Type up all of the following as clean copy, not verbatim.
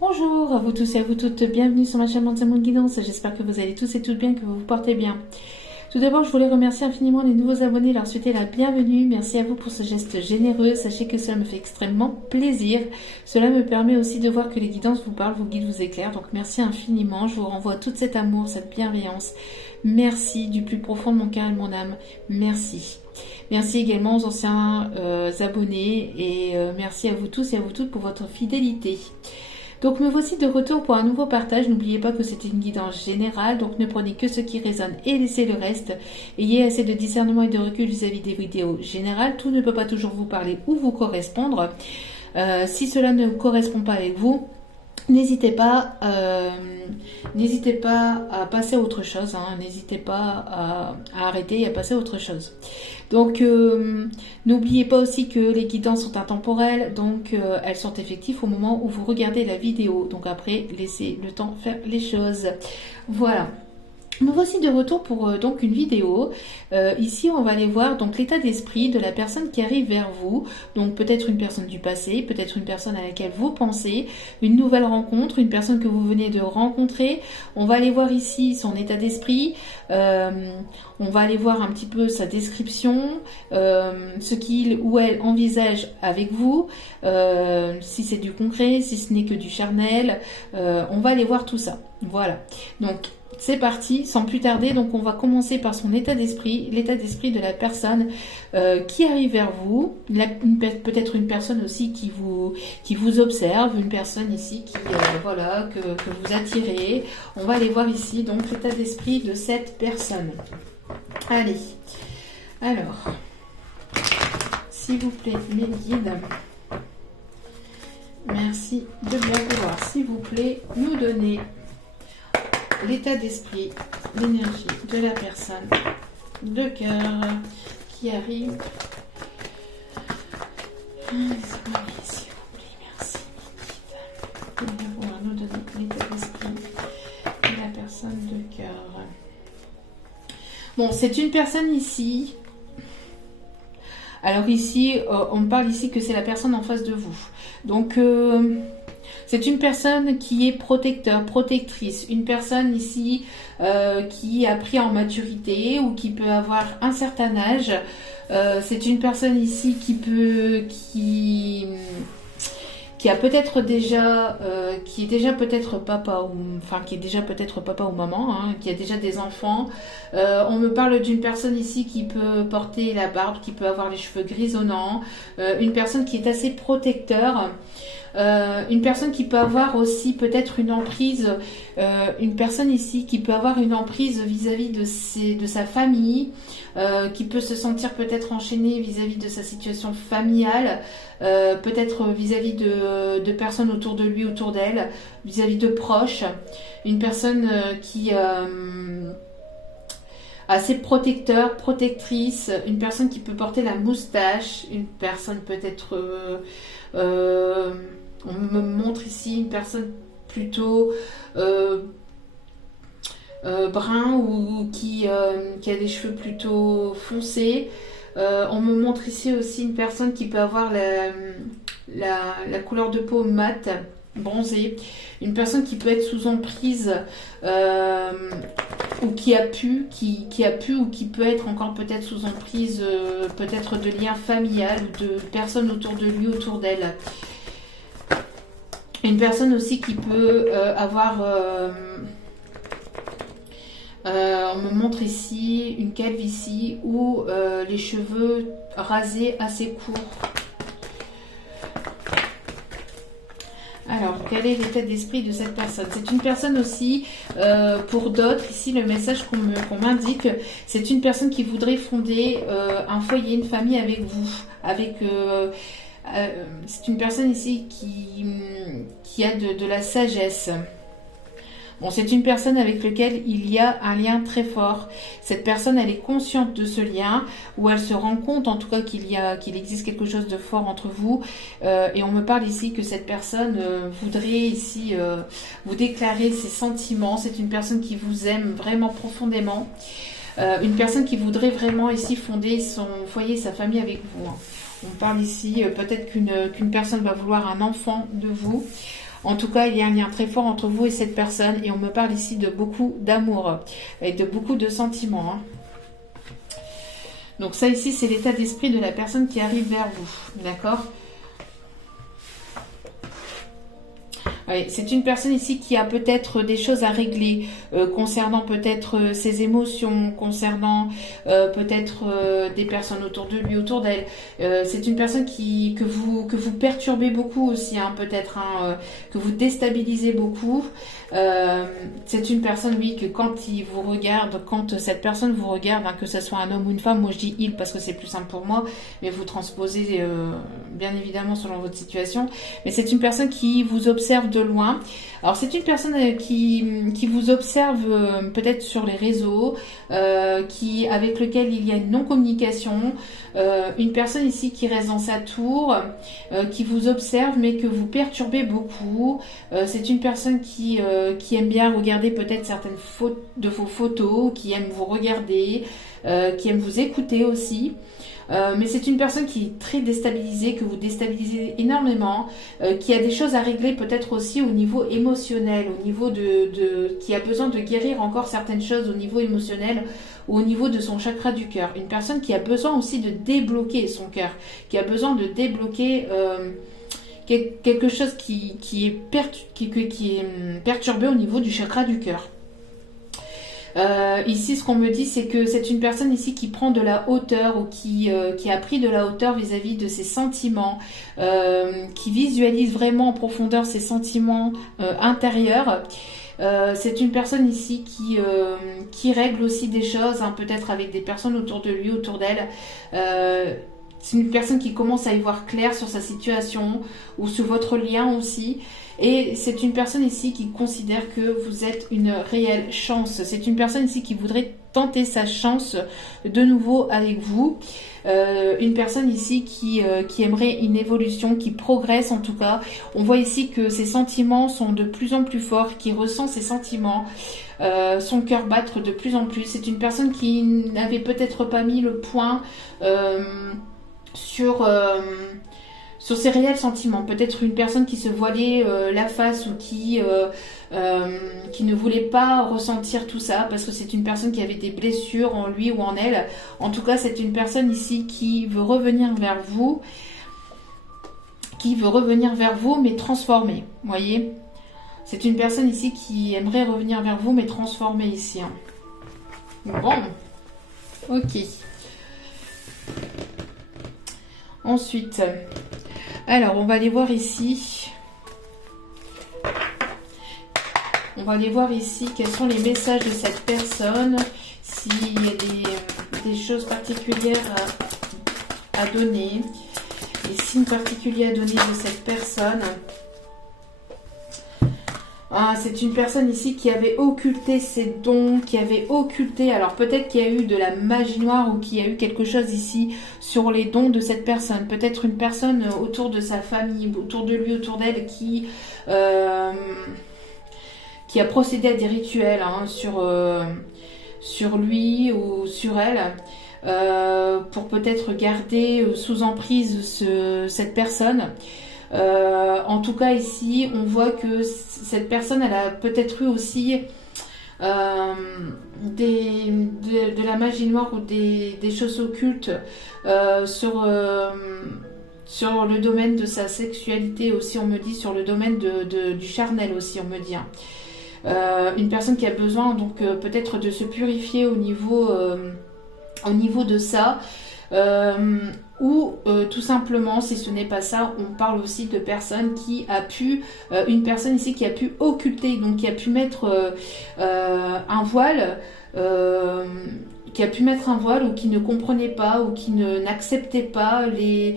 Bonjour à vous tous et à vous toutes, bienvenue sur ma chaîne Monde Guidance, j'espère que vous allez tous et toutes bien, que vous vous portez bien. Tout d'abord, je voulais remercier infiniment les nouveaux abonnés, leur souhaiter la bienvenue. Merci à vous pour ce geste généreux. Sachez que cela me fait extrêmement plaisir. Cela me permet aussi de voir que les guidances vous parlent, vous guident, vous éclairent. Donc merci infiniment. Je vous renvoie tout cet amour, cette bienveillance. Merci du plus profond de mon cœur et de mon âme. Merci. Merci également aux anciens abonnés et merci à vous tous et à vous toutes pour votre fidélité. Donc me voici de retour pour un nouveau partage. N'oubliez pas que c'est une guidance générale, donc ne prenez que ce qui résonne et laissez le reste. Ayez assez de discernement et de recul vis-à-vis des vidéos générales. Tout ne peut pas toujours vous parler ou vous correspondre. Si cela ne correspond pas avec vous, n'hésitez pas à passer à autre chose, hein. N'hésitez pas à arrêter et à passer à autre chose. Donc n'oubliez pas aussi que les guidances sont intemporelles, donc elles sont effectives au moment où vous regardez la vidéo. Donc après, laissez le temps faire les choses. Voilà. Me voici de retour pour donc une vidéo. Ici, on va aller voir donc l'état d'esprit de la personne qui arrive vers vous. Donc peut-être une personne du passé, peut-être une personne à laquelle vous pensez, une nouvelle rencontre, une personne que vous venez de rencontrer. On va aller voir ici son état d'esprit. On va aller voir un petit peu sa description, ce qu'il ou elle envisage avec vous, si c'est du concret, si ce n'est que du charnel. On va aller voir tout ça. Voilà. Donc c'est parti, sans plus tarder, donc on va commencer par son état d'esprit, l'état d'esprit de la personne qui arrive vers vous, peut-être une personne aussi qui vous observe, une personne ici qui, voilà, que vous attirez. On va aller voir ici donc l'état d'esprit de cette personne. Allez, alors, s'il vous plaît, mes guides, merci de bien pouvoir, s'il vous plaît, nous donner l'état d'esprit, l'énergie de la personne de cœur qui arrive. S'il vous plaît, merci. De bien pouvoir nous donner l'état d'esprit de la personne de cœur. Bon, c'est une personne ici. Alors ici, on parle ici que c'est la personne en face de vous. Donc c'est une personne qui est protecteur, protectrice, une personne ici qui a pris en maturité ou qui peut avoir un certain âge. C'est une personne ici qui a peut-être déjà, qui est déjà peut-être papa ou enfin qui est déjà peut-être papa ou maman, hein, qui a déjà des enfants. On me parle d'une personne ici qui peut porter la barbe, qui peut avoir les cheveux grisonnants, une personne qui est assez protecteur. Une personne qui peut avoir aussi peut-être une emprise, une personne ici qui peut avoir une emprise vis-à-vis de sa famille, qui peut se sentir peut-être enchaînée vis-à-vis de sa situation familiale, peut-être vis-à-vis de personnes autour de lui, autour d'elle, vis-à-vis de proches, une personne qui assez protecteur, protectrice, une personne qui peut porter la moustache, une personne peut-être on me montre ici une personne plutôt brun ou qui a des cheveux plutôt foncés. On me montre ici aussi une personne qui peut avoir la couleur de peau mate, bronzée. Une personne qui peut être sous emprise ou qui a pu ou qui peut être encore peut-être sous emprise peut-être de liens familiales ou de personnes autour de lui, autour d'elle. Une personne aussi qui peut avoir, on me montre ici une calvitie ou les cheveux rasés assez courts. Alors, quel est l'état d'esprit de cette personne? C'est une personne aussi, pour d'autres, ici le message qu'on m'indique, c'est une personne qui voudrait fonder un foyer, une famille avec vous, avec... c'est une personne ici qui a de la sagesse. Bon, c'est une personne avec laquelle il y a un lien très fort. Cette personne, elle est consciente de ce lien, ou elle se rend compte en tout cas qu'il existe quelque chose de fort entre vous. Et on me parle ici que cette personne voudrait ici vous déclarer ses sentiments. C'est une personne qui vous aime vraiment profondément. Une personne qui voudrait vraiment ici fonder son foyer, sa famille avec vous. On parle ici peut-être qu'une personne va vouloir un enfant de vous. En tout cas, il y a un lien très fort entre vous et cette personne. Et on me parle ici de beaucoup d'amour et de beaucoup de sentiments. Hein. Donc ça ici, c'est l'état d'esprit de la personne qui arrive vers vous. D'accord ? Oui, c'est une personne ici qui a peut-être des choses à régler concernant peut-être ses émotions, concernant peut-être des personnes autour de lui, autour d'elle. C'est une personne que vous perturbez beaucoup aussi, hein, peut-être, hein, que vous déstabilisez beaucoup. C'est une personne, oui, que quand il vous regarde, quand cette personne vous regarde, hein, que ce soit un homme ou une femme, moi je dis il parce que c'est plus simple pour moi, mais vous transposez bien évidemment selon votre situation. Mais c'est une personne qui vous observe de loin. Alors c'est une personne qui vous observe peut-être sur les réseaux, avec lequel il y a une non-communication, une personne ici qui reste dans sa tour, qui vous observe mais que vous perturbez beaucoup. C'est une personne qui aime bien regarder peut-être certaines de vos photos, qui aime vous regarder, qui aime vous écouter aussi. Mais c'est une personne qui est très déstabilisée, que vous déstabilisez énormément, qui a des choses à régler peut-être aussi au niveau émotionnel, au niveau qui a besoin de guérir encore certaines choses au niveau émotionnel ou au niveau de son chakra du cœur. Une personne qui a besoin aussi de débloquer son cœur, qui a besoin de débloquer quelque chose qui est perturbé au niveau du chakra du cœur. Ici, ce qu'on me dit, c'est que c'est une personne ici qui prend de la hauteur ou qui a pris de la hauteur vis-à-vis de ses sentiments, qui visualise vraiment en profondeur ses sentiments intérieurs. C'est une personne ici qui règle aussi des choses, hein, peut-être avec des personnes autour de lui, autour d'elle. C'est une personne qui commence à y voir clair sur sa situation ou sur votre lien aussi. Et c'est une personne ici qui considère que vous êtes une réelle chance. C'est une personne ici qui voudrait tenter sa chance de nouveau avec vous. Une personne ici qui aimerait une évolution, qui progresse en tout cas. On voit ici que ses sentiments sont de plus en plus forts, qui ressent ses sentiments, son cœur battre de plus en plus. C'est une personne qui n'avait peut-être pas mis le point sur ses réels sentiments. Peut-être une personne qui se voilait la face ou qui ne voulait pas ressentir tout ça parce que c'est une personne qui avait des blessures en lui ou en elle. En tout cas, c'est une personne ici qui veut revenir vers vous, mais transformée. Vous voyez ? C'est une personne ici qui aimerait revenir vers vous, mais transformée ici. Hein. Bon. Ok. Ensuite, alors on va aller voir ici. On va aller voir ici quels sont les messages de cette personne, s'il y a des choses particulières à donner, des signes particuliers à donner de cette personne. Ah, c'est une personne ici qui avait occulté ses dons, qui avait occulté, alors peut-être qu'il y a eu de la magie noire ou qu'il y a eu quelque chose ici sur les dons de cette personne. Peut-être une personne autour de sa famille, autour de lui, autour d'elle qui a procédé à des rituels hein, sur lui ou sur elle. Pour peut-être garder sous emprise cette personne. En tout cas ici on voit que cette personne elle a peut-être eu aussi de la magie noire ou des choses occultes sur le domaine de sa sexualité aussi, on me dit, sur le domaine du charnel aussi, on me dit. Une personne qui a besoin donc peut-être de se purifier au niveau de ça. Ou tout simplement, si ce n'est pas ça, on parle aussi de personnes qui a pu, une personne ici qui a pu occulter, donc qui a pu mettre un voile, ou qui ne comprenait pas ou qui n'acceptait pas les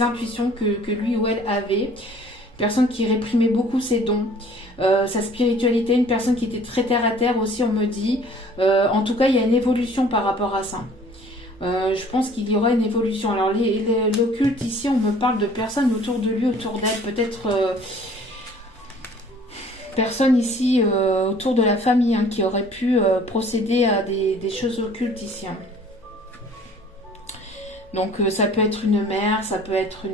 intuitions que lui ou elle avait. Personne qui réprimait beaucoup ses dons, sa spiritualité, une personne qui était très terre à terre aussi, on me dit. En tout cas, il y a une évolution par rapport à ça. Je pense qu'il y aura une évolution. Alors, l'occulte, ici, on me parle de personnes autour de lui, autour d'elle. Peut-être personne ici autour de la famille hein, qui aurait pu procéder à des choses occultes ici. Hein. Donc ça peut être une mère, ça peut être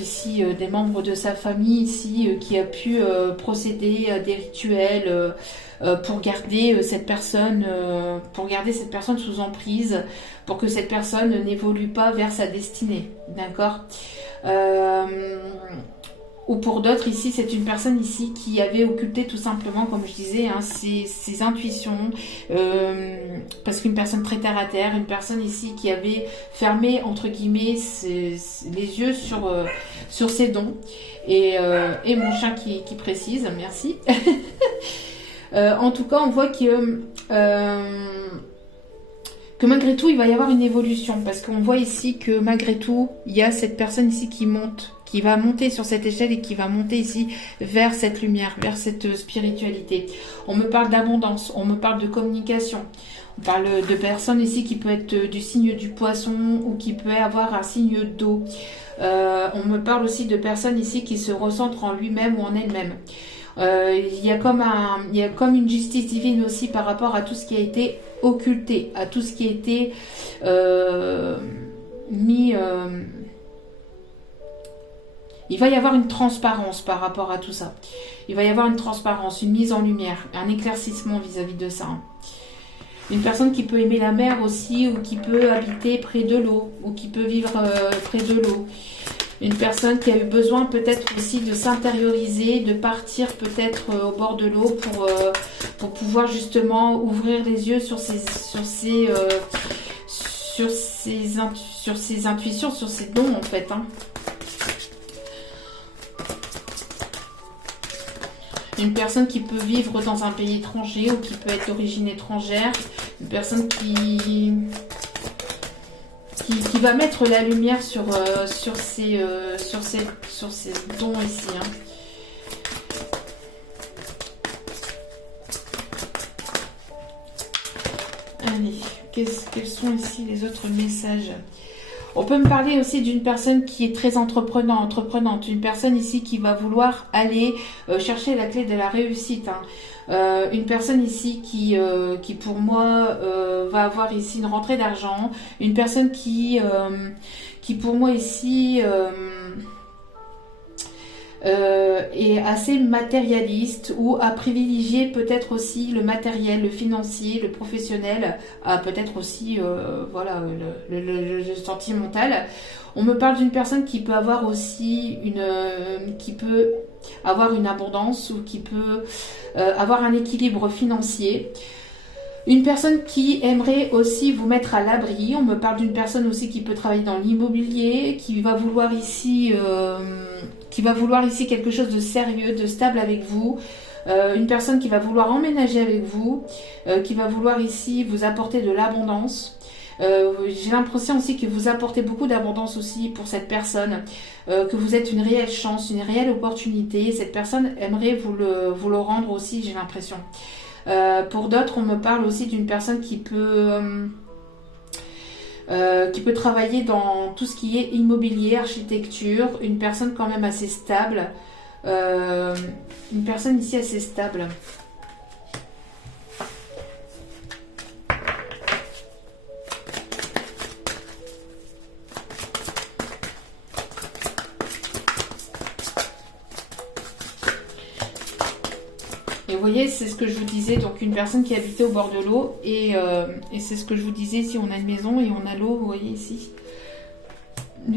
ici des membres de sa famille ici qui a pu procéder à des rituels pour garder cette personne sous emprise, pour que cette personne n'évolue pas vers sa destinée, d'accord. Ou pour d'autres ici, c'est une personne ici qui avait occulté tout simplement, comme je disais, hein, ses intuitions, parce qu'une personne très terre à terre, une personne ici qui avait fermé entre guillemets les yeux sur ses dons. Et mon chien qui précise, merci. En tout cas, on voit que malgré tout, il va y avoir une évolution, parce qu'on voit ici que malgré tout, il y a cette personne ici qui va monter sur cette échelle et qui va monter ici vers cette lumière, vers cette spiritualité. On me parle d'abondance, on me parle de communication, on parle de personnes ici qui peut être du signe du poisson ou qui peut avoir un signe d'eau. On me parle aussi de personnes ici qui se recentrent en lui-même ou en elle-même. Il y a comme une justice divine aussi par rapport à tout ce qui a été occulté, à tout ce qui a été mis... il va y avoir une transparence par rapport à tout ça. Il va y avoir une transparence, une mise en lumière, un éclaircissement vis-à-vis de ça. Une personne qui peut aimer la mer aussi, ou qui peut habiter près de l'eau, ou qui peut vivre près de l'eau. Une personne qui a eu besoin peut-être aussi de s'intérioriser, de partir peut-être au bord de l'eau pour pouvoir justement ouvrir les yeux sur ses intuitions, sur ses dons en fait. Hein. Une personne qui peut vivre dans un pays étranger ou qui peut être d'origine étrangère. Une personne qui va mettre la lumière sur ces dons ici. Hein. Allez, quels sont ici les autres messages ? On peut me parler aussi d'une personne qui est très entreprenante, une personne ici qui va vouloir aller chercher la clé de la réussite. Hein. Une personne ici qui pour moi va avoir ici une rentrée d'argent, une personne qui pour moi ici est assez matérialiste ou à privilégier peut-être aussi le matériel, le financier, le professionnel, à peut-être aussi voilà le sentimental. On me parle d'une personne qui peut avoir aussi qui peut avoir une abondance ou qui peut avoir un équilibre financier. Une personne qui aimerait aussi vous mettre à l'abri. On me parle d'une personne aussi qui peut travailler dans l'immobilier, qui va vouloir ici quelque chose de sérieux, de stable avec vous. Une personne qui va vouloir emménager avec vous, qui va vouloir ici vous apporter de l'abondance. J'ai l'impression aussi que vous apportez beaucoup d'abondance aussi pour cette personne, que vous êtes une réelle chance, une réelle opportunité. Cette personne aimerait vous le rendre aussi, j'ai l'impression. Pour d'autres, on me parle aussi d'une personne qui peut travailler dans tout ce qui est immobilier, architecture, une personne quand même assez stable, une personne ici assez stable. Et vous voyez, c'est ce que je vous disais, donc une personne qui habitait au bord de l'eau, et c'est ce que je vous disais, si on a une maison et on a l'eau, vous voyez ici, une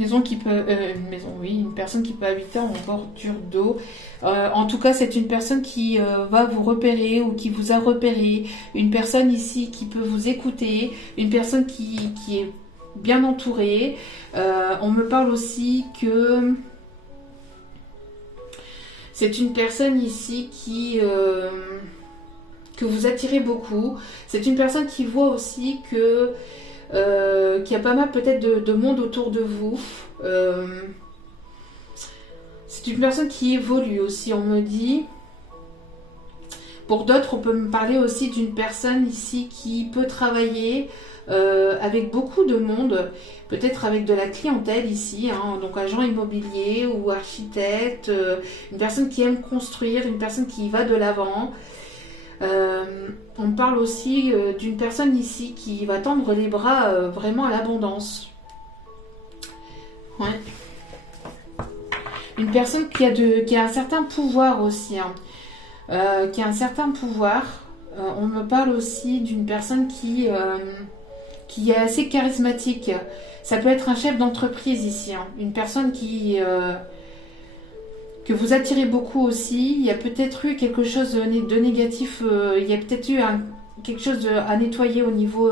personne qui peut habiter en bordure d'eau. En tout cas, c'est une personne qui va vous repérer ou qui vous a repéré, une personne ici qui peut vous écouter, une personne qui est bien entourée. On me parle aussi que... c'est une personne ici que vous attirez beaucoup. C'est une personne qui voit aussi qu'il y a pas mal peut-être de monde autour de vous. C'est une personne qui évolue aussi, on me dit. Pour d'autres, on peut me parler aussi d'une personne ici qui peut travailler avec beaucoup de monde, peut-être avec de la clientèle ici, hein, donc agent immobilier ou architecte, une personne qui aime construire, une personne qui va de l'avant. On parle aussi d'une personne ici qui va tendre les bras vraiment à l'abondance. Ouais. Une personne qui a un certain pouvoir aussi, hein. Qui a un certain pouvoir. On me parle aussi d'une personne qui est assez charismatique. Ça peut être un chef d'entreprise ici, hein. Une personne que vous attirez beaucoup aussi. Il y a peut-être eu quelque chose de négatif. Il y a peut-être eu quelque chose à nettoyer au niveau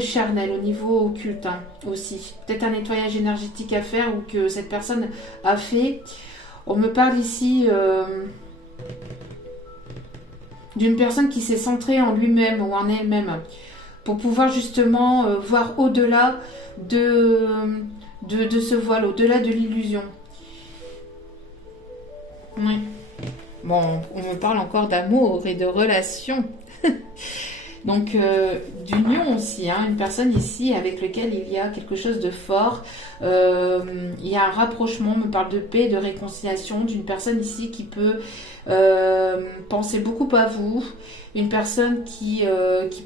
charnel, au niveau occulte, hein, aussi. Peut-être un nettoyage énergétique à faire ou que cette personne a fait. On me parle ici d'une personne qui s'est centrée en lui-même ou en elle-même pour pouvoir justement voir au-delà de ce voile, au-delà de l'illusion. Oui. Bon, on me parle encore d'amour et de relations. Donc, d'union aussi, hein, une personne ici avec laquelle il y a quelque chose de fort. Il y a un rapprochement, on me parle de paix, de réconciliation, d'une personne ici qui peut penser beaucoup à vous. Une personne qui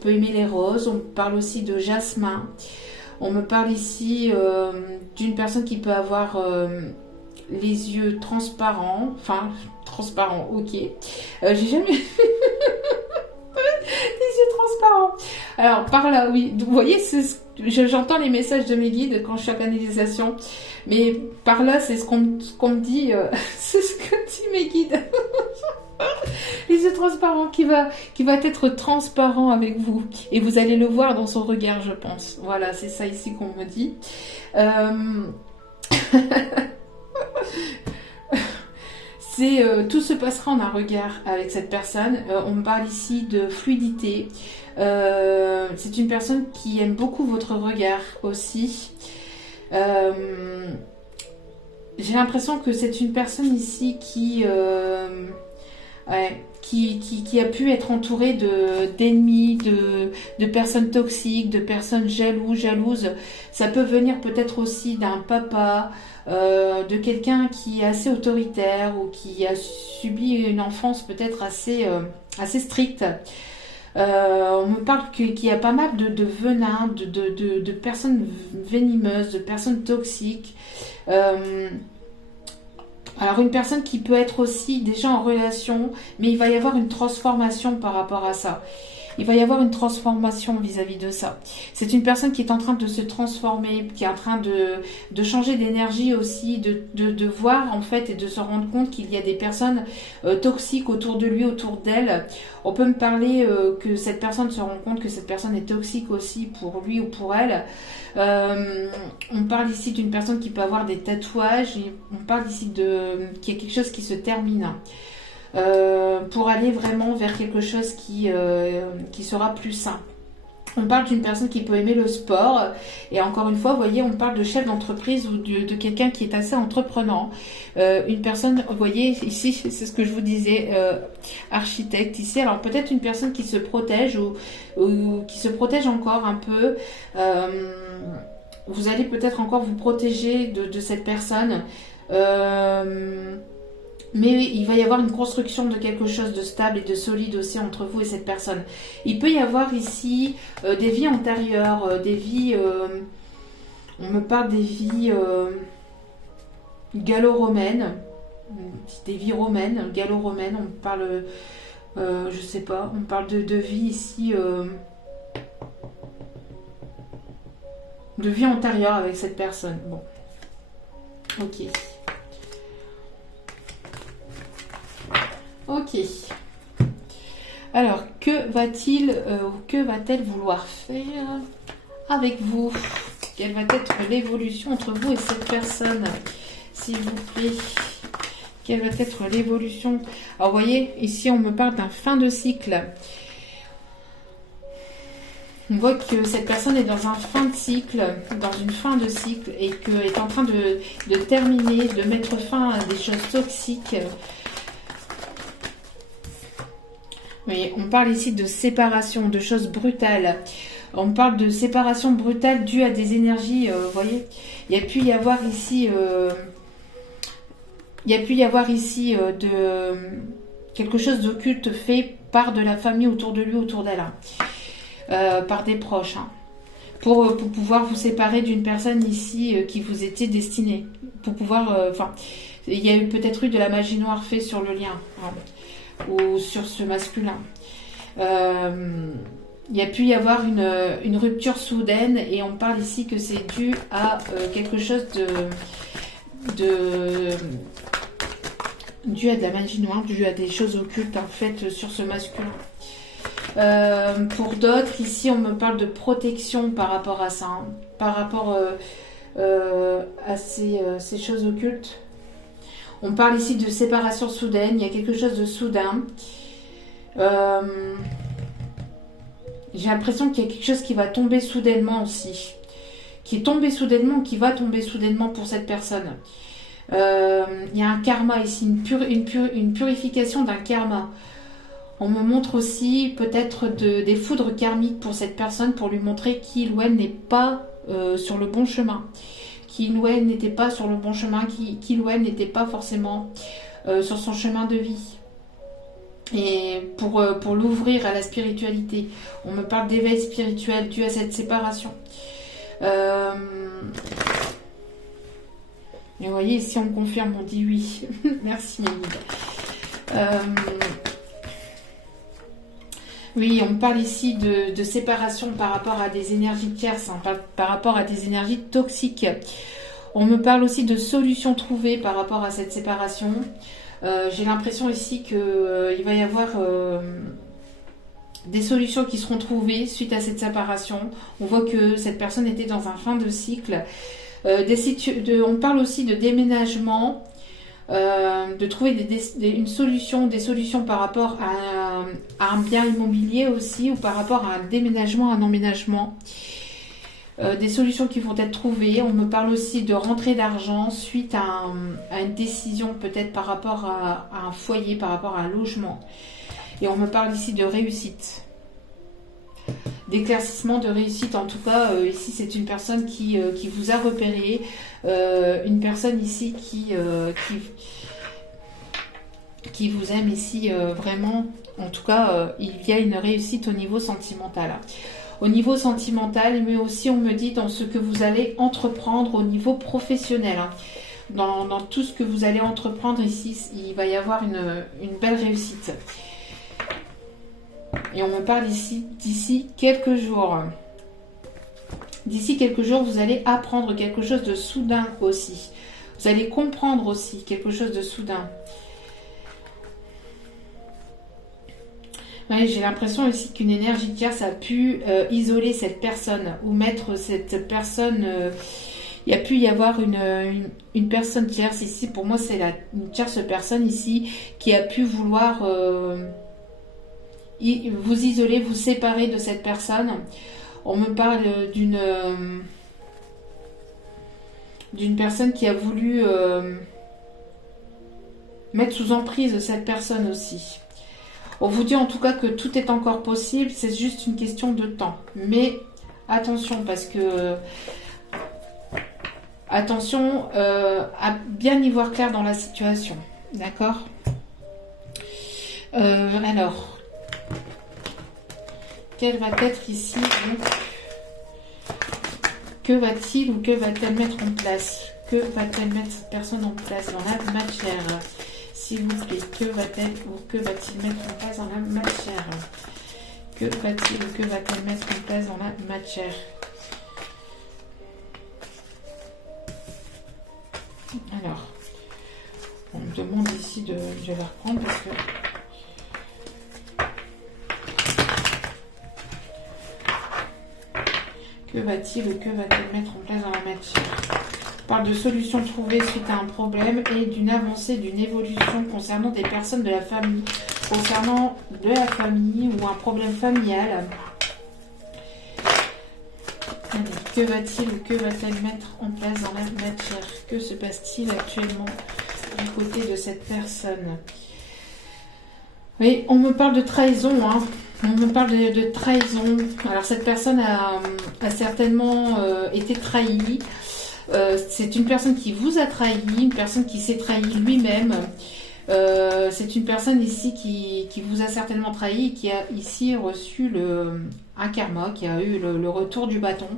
peut aimer les roses. On me parle aussi de jasmin. On me parle ici d'une personne qui peut avoir les yeux transparents. Enfin, transparents, ok. J'ai jamais... Les yeux transparents. Alors, par là, oui. Vous voyez, j'entends les messages de mes guides quand je suis en canalisation. Mais par là, c'est ce qu'on me dit. C'est ce que disent mes guides. Les yeux transparents, qui va être transparent avec vous. Et vous allez le voir dans son regard, je pense. Voilà, c'est ça ici qu'on me dit. Tout se passera en un regard avec cette personne. On me parle ici de fluidité. C'est une personne qui aime beaucoup votre regard aussi. J'ai l'impression que c'est une personne ici qui a pu être entourée d'ennemis, de personnes toxiques, de personnes jalouses. Ça peut venir peut-être aussi d'un papa, de quelqu'un qui est assez autoritaire ou qui a subi une enfance peut-être assez stricte. On me parle qu'il y a pas mal de venin, de personnes venimeuses, de personnes toxiques. Alors une personne qui peut être aussi déjà en relation, mais il va y avoir une transformation par rapport à ça. Il va y avoir une transformation vis-à-vis de ça. C'est une personne qui est en train de se transformer, qui est en train de changer d'énergie aussi, de voir en fait et de se rendre compte qu'il y a des personnes toxiques autour de lui, autour d'elle. On peut me parler que cette personne se rend compte que cette personne est toxique aussi pour lui ou pour elle. On parle ici d'une personne qui peut avoir des tatouages. On parle ici qu'il y a quelque chose qui se termine. Pour aller vraiment vers quelque chose qui sera plus sain. On parle d'une personne qui peut aimer le sport. Et encore une fois, vous voyez, on parle de chef d'entreprise ou de quelqu'un qui est assez entreprenant. Une personne, vous voyez, ici, c'est ce que je vous disais, architecte ici. Alors peut-être une personne qui se protège ou qui se protège encore un peu. Vous allez peut-être encore vous protéger de cette personne. Mais il va y avoir une construction de quelque chose de stable et de solide aussi entre vous et cette personne. Il peut y avoir ici des vies antérieures, des vies... on me parle des vies gallo-romaines, des vies romaines, gallo-romaines. On me parle... je sais pas, on parle de vie ici... de vie antérieure avec cette personne. Bon. Ok. Ok. Alors, que va-t-elle vouloir faire avec vous? Quelle va être l'évolution entre vous et cette personne, s'il vous plaît? Quelle va être l'évolution? Alors, vous voyez, ici, on me parle d'un fin de cycle. On voit que cette personne est dans un fin de cycle, dans une fin de cycle, et qu'elle est en train de terminer, de mettre fin à des choses toxiques. Oui, on parle ici de séparation, de choses brutales. On parle de séparation brutale due à des énergies, vous voyez. Il y a pu y avoir ici, de quelque chose d'occulte fait par de la famille autour de lui, autour d'elle, hein. Par des proches, hein. Pour pouvoir vous séparer d'une personne ici qui vous était destinée. Pour pouvoir... Enfin, il y a peut-être eu de la magie noire faite sur le lien, hein, ou sur ce masculin. Il y a pu y avoir une rupture soudaine et on parle ici que c'est dû à quelque chose dû à de la magie noire, dû à des choses occultes en fait sur ce masculin. Pour d'autres, ici on me parle de protection par rapport à ça, hein, par rapport à ces choses occultes. On parle ici de séparation soudaine, il y a quelque chose de soudain. J'ai l'impression qu'il y a quelque chose qui va tomber soudainement aussi. Qui est tombé soudainement, qui va tomber soudainement pour cette personne. Il y a un karma ici, une purification d'un karma. On me montre aussi peut-être des foudres karmiques pour cette personne pour lui montrer qu'il ou elle n'est pas sur le bon chemin. Qu'il ou elle n'était pas sur le bon chemin, qu'il ou elle n'était pas forcément sur son chemin de vie. Et pour l'ouvrir à la spiritualité. On me parle d'éveil spirituel dû à cette séparation. Et vous voyez, ici on me confirme, on dit oui. Merci Méline. Oui, on parle ici de séparation par rapport à des énergies tierces, hein, par rapport à des énergies toxiques. On me parle aussi de solutions trouvées par rapport à cette séparation. J'ai l'impression ici qu'il va y avoir des solutions qui seront trouvées suite à cette séparation. On voit que cette personne était dans un fin de cycle. On parle aussi de déménagement, de trouver des solutions par rapport à un bien immobilier aussi, ou par rapport à un déménagement, un emménagement. Des solutions qui vont être trouvées. On me parle aussi de rentrée d'argent suite à une décision peut-être par rapport à un foyer, par rapport à un logement. Et on me parle ici de réussite. D'éclaircissement, de réussite. En tout cas, ici c'est une personne qui vous a repéré. Une personne ici qui vous aime ici vraiment. En tout cas, il y a une réussite au niveau sentimental. Au niveau sentimental, mais aussi on me dit dans ce que vous allez entreprendre au niveau professionnel. Hein. Dans tout ce que vous allez entreprendre ici, il va y avoir une belle réussite. Et on me parle ici d'ici quelques jours. D'ici quelques jours, vous allez apprendre quelque chose de soudain aussi. Vous allez comprendre aussi quelque chose de soudain. Ouais, j'ai l'impression ici qu'une énergie tierce a pu isoler cette personne ou mettre cette personne... il y a pu y avoir une personne tierce ici. Pour moi, c'est une tierce personne ici qui a pu vouloir vous isoler, vous séparer de cette personne. On me parle d'une personne qui a voulu mettre sous emprise cette personne aussi. On vous dit en tout cas que tout est encore possible, c'est juste une question de temps. Mais attention, parce que... Attention à bien y voir clair dans la situation. D'accord ? Alors, quelle va être ici donc, que va-t-il ou que va-t-elle mettre en place? Que va-t-elle mettre cette personne en place dans la matière? S'il vous plaît, que va-t-elle ou que va-t-il mettre en place dans la matière? Que va-t-il ou que va-t-elle mettre en place dans la matière? Alors, on me demande ici de la reprendre parce que... Que va-t-il ou que va-t-elle mettre en place dans la matière? On parle de solutions trouvées suite à un problème et d'une avancée, d'une évolution concernant des personnes de la famille. Concernant de la famille ou un problème familial. Allez, que va-t-il ou que va-t-elle mettre en place dans la matière? Que se passe-t-il actuellement du côté de cette personne? Oui, on me parle de trahison, hein. On me parle de trahison. Alors cette personne a certainement été trahie. C'est une personne qui vous a trahi, une personne qui s'est trahie lui-même. C'est une personne ici qui vous a certainement trahi, qui a ici reçu un karma, qui a eu le retour du bâton.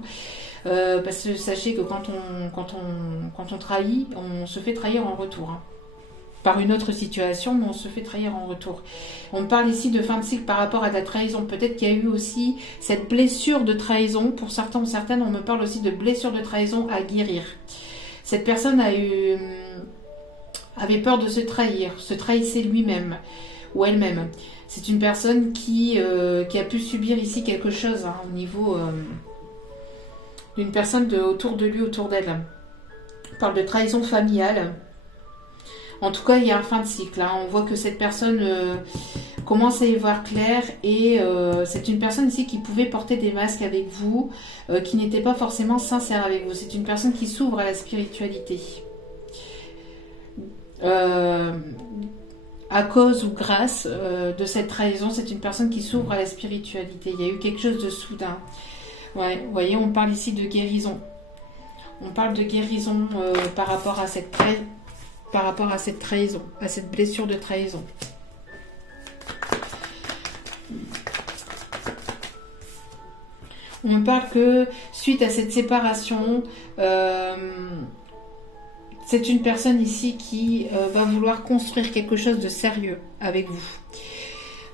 Parce que sachez que quand on trahit, on se fait trahir en retour. Hein. Par une autre situation, mais on se fait trahir en retour. On parle ici de fin de cycle par rapport à la trahison. Peut-être qu'il y a eu aussi cette blessure de trahison. Pour certains ou certaines, on me parle aussi de blessure de trahison à guérir. Cette personne avait peur de se trahir, se trahissait lui-même ou elle-même. C'est une personne qui a pu subir ici quelque chose hein, au niveau d'une personne autour de lui, autour d'elle. On parle de trahison familiale. En tout cas, il y a un fin de cycle. Hein. On voit que cette personne commence à y voir clair et c'est une personne ici qui pouvait porter des masques avec vous, qui n'était pas forcément sincère avec vous. C'est une personne qui s'ouvre à la spiritualité. À cause ou grâce de cette trahison, c'est une personne qui s'ouvre à la spiritualité. Il y a eu quelque chose de soudain. Ouais, vous voyez, on parle ici de guérison. On parle de guérison par rapport à cette trahison, à cette blessure de trahison. On me parle que suite à cette séparation, c'est une personne ici qui va vouloir construire quelque chose de sérieux avec vous.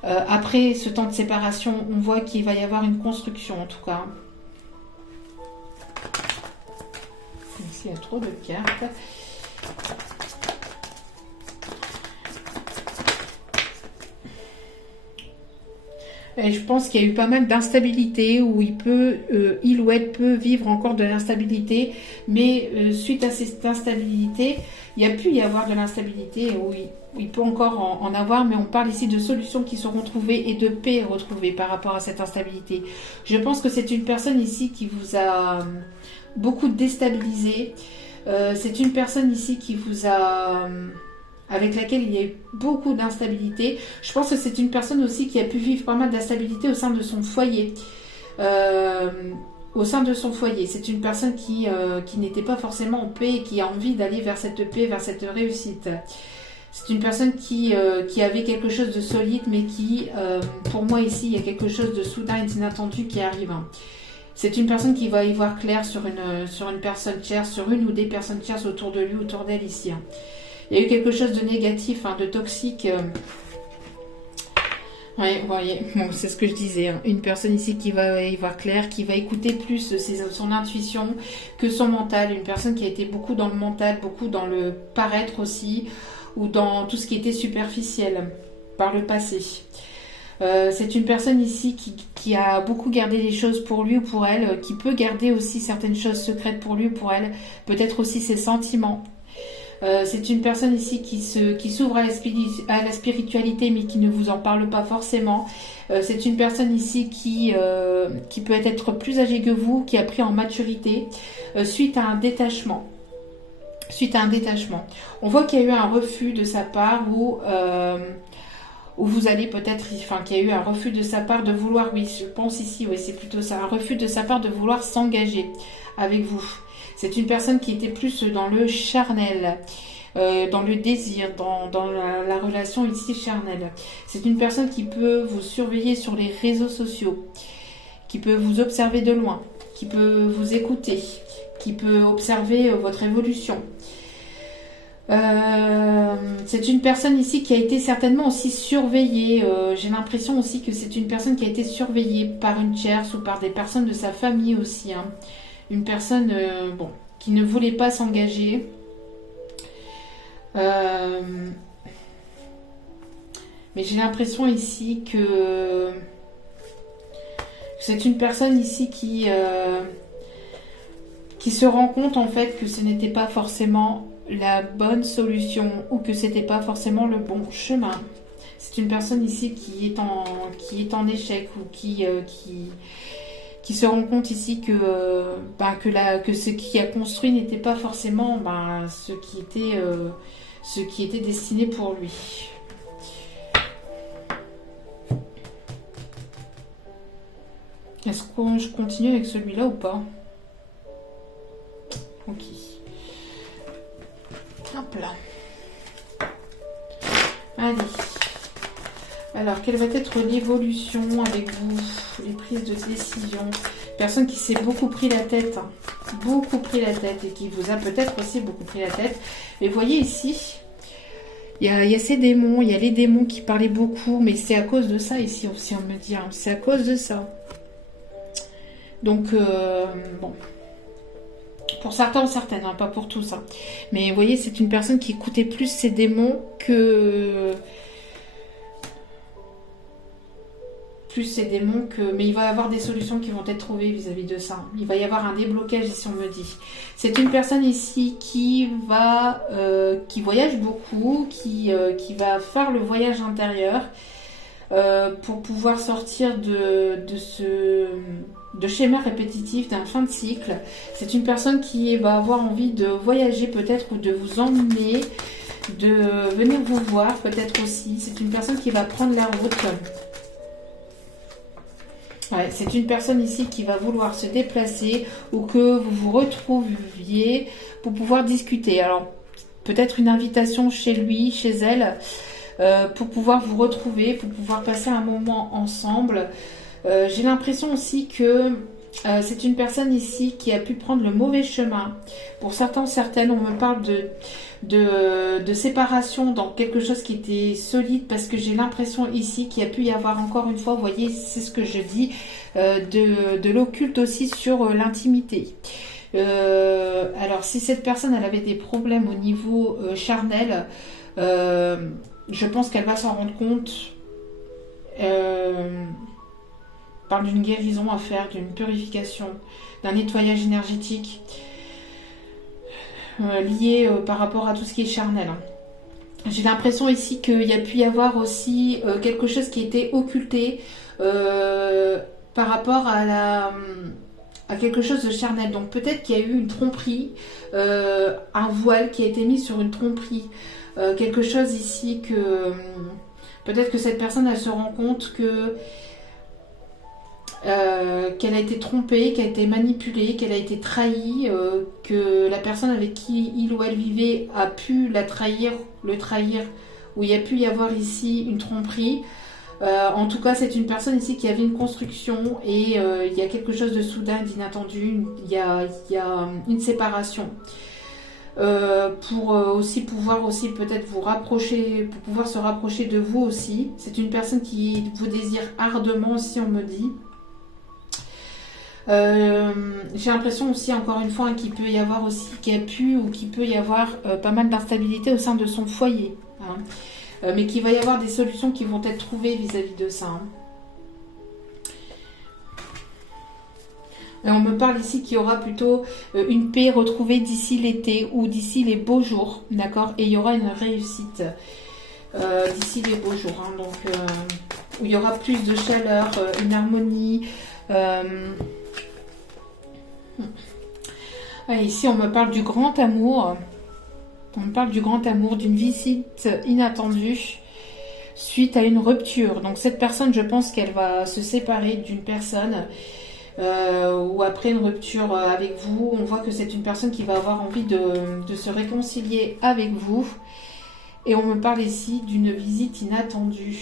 Après ce temps de séparation, on voit qu'il va y avoir une construction en tout cas. Ici, il y a trop de cartes. Et je pense qu'il y a eu pas mal d'instabilité où il ou elle peut vivre encore de l'instabilité, mais suite à cette instabilité, il y a pu y avoir de l'instabilité où il peut encore en avoir, mais on parle ici de solutions qui seront trouvées et de paix retrouvée par rapport à cette instabilité. Je pense que c'est une personne ici qui vous a beaucoup déstabilisé. C'est une personne ici qui vous a... avec laquelle il y a eu beaucoup d'instabilité. Je pense que c'est une personne aussi qui a pu vivre pas mal d'instabilité au sein de son foyer. Au sein de son foyer. C'est une personne qui n'était pas forcément en paix et qui a envie d'aller vers cette paix, vers cette réussite. C'est une personne qui avait quelque chose de solide, mais qui, pour moi ici, il y a quelque chose de soudain et d'inattendu qui arrive. C'est une personne qui va y voir clair sur une personne tierce, sur une ou des personnes tierces autour de lui, autour d'elle ici. Il y a eu quelque chose de négatif, de toxique. Oui, vous voyez, bon, c'est ce que je disais. Une personne ici qui va y voir clair, qui va écouter plus son intuition que son mental. Une personne qui a été beaucoup dans le mental, beaucoup dans le paraître aussi, ou dans tout ce qui était superficiel par le passé. C'est une personne ici qui a beaucoup gardé les choses pour lui ou pour elle, qui peut garder aussi certaines choses secrètes pour lui ou pour elle, peut-être aussi ses sentiments. C'est une personne ici qui s'ouvre à la spiritualité mais qui ne vous en parle pas forcément. C'est une personne ici qui peut être plus âgée que vous, qui a pris en maturité suite à un détachement. On voit qu'il y a eu un refus de sa part où vous allez peut-être, qu'il y a eu un refus de sa part de vouloir, oui, je pense ici, oui, c'est plutôt ça, un refus de sa part de vouloir s'engager avec vous. C'est une personne qui était plus dans le charnel, dans le désir, dans la relation ici charnelle. C'est une personne qui peut vous surveiller sur les réseaux sociaux, qui peut vous observer de loin, qui peut vous écouter, qui peut observer votre évolution. C'est une personne ici qui a été certainement aussi surveillée. J'ai l'impression aussi que c'est une personne qui a été surveillée par une tierce ou par des personnes de sa famille aussi. Une personne qui ne voulait pas s'engager. Mais j'ai l'impression ici que c'est une personne ici qui se rend compte en fait que ce n'était pas forcément la bonne solution ou que c'était pas forcément le bon chemin. C'est une personne ici qui est en échec ou qui se rend compte ici que ce qui a construit n'était pas forcément ce qui était destiné pour lui. Est-ce que je continue avec celui-là ou pas? Ok. Hop là. Allez. Alors, quelle va être l'évolution avec vous? Les prises de décision. Personne qui s'est beaucoup pris la tête. Hein. Beaucoup pris la tête. Et qui vous a peut-être aussi beaucoup pris la tête. Mais voyez ici, il y a ces démons. Il y a les démons qui parlaient beaucoup. Mais c'est à cause de ça ici aussi, on me dit. Hein. C'est à cause de ça. Donc, bon. Pour certains ou certaines, hein, pas pour tous. Hein. Mais vous voyez, c'est une personne qui écoutait plus ses démons que... ces démons mais il va y avoir des solutions qui vont être trouvées vis-à-vis de ça. Il va y avoir un déblocage ici, on me dit. C'est une personne ici qui voyage beaucoup, qui va faire le voyage intérieur pour pouvoir sortir de schéma répétitif d'un fin de cycle. C'est une personne qui va avoir envie de voyager peut-être ou de vous emmener, de venir vous voir peut-être aussi. C'est une personne qui va prendre la route. Ouais, c'est une personne ici qui va vouloir se déplacer ou que vous vous retrouviez pour pouvoir discuter. Alors, peut-être une invitation chez lui, chez elle, pour pouvoir vous retrouver, pour pouvoir passer un moment ensemble. J'ai l'impression aussi que c'est une personne ici qui a pu prendre le mauvais chemin. Pour certains, certaines, on me parle de séparation dans quelque chose qui était solide, parce que j'ai l'impression ici qu'il y a pu y avoir encore une fois, vous voyez, c'est ce que je dis, de l'occulte aussi sur l'intimité. Alors si cette personne elle avait des problèmes au niveau charnel, je pense qu'elle va s'en rendre compte. Parle d'une guérison à faire, d'une purification, d'un nettoyage énergétique lié par rapport à tout ce qui est charnel. J'ai l'impression ici qu'il y a pu y avoir aussi quelque chose qui était occulté par rapport à quelque chose de charnel. Donc peut-être qu'il y a eu une tromperie, un voile qui a été mis sur une tromperie, quelque chose ici que peut-être que cette personne elle se rend compte que qu'elle a été trompée, qu'elle a été manipulée, qu'elle a été trahie, que la personne avec qui il ou elle vivait a pu le trahir, où il y a pu y avoir ici une tromperie. En tout cas, c'est une personne ici qui avait une construction et il y a quelque chose de soudain, d'inattendu, il y a une séparation. Pour aussi pouvoir aussi peut-être vous rapprocher, pour pouvoir se rapprocher de vous aussi. C'est une personne qui vous désire ardemment aussi, on me dit. J'ai l'impression aussi, encore une fois, qu'il peut y avoir aussi, qu'il peut y avoir pas mal d'instabilité au sein de son foyer. Hein. Mais qu'il va y avoir des solutions qui vont être trouvées vis-à-vis de ça. Hein. Et on me parle ici qu'il y aura plutôt une paix retrouvée d'ici l'été ou d'ici les beaux jours. D'accord. Et il y aura une réussite d'ici les beaux jours. Hein. Donc, où il y aura plus de chaleur, une harmonie. Ici, on me parle du grand amour. On me parle du grand amour, d'une visite inattendue suite à une rupture. Donc, cette personne, je pense qu'elle va se séparer d'une personne ou après une rupture avec vous. On voit que c'est une personne qui va avoir envie de se réconcilier avec vous. Et on me parle ici d'une visite inattendue.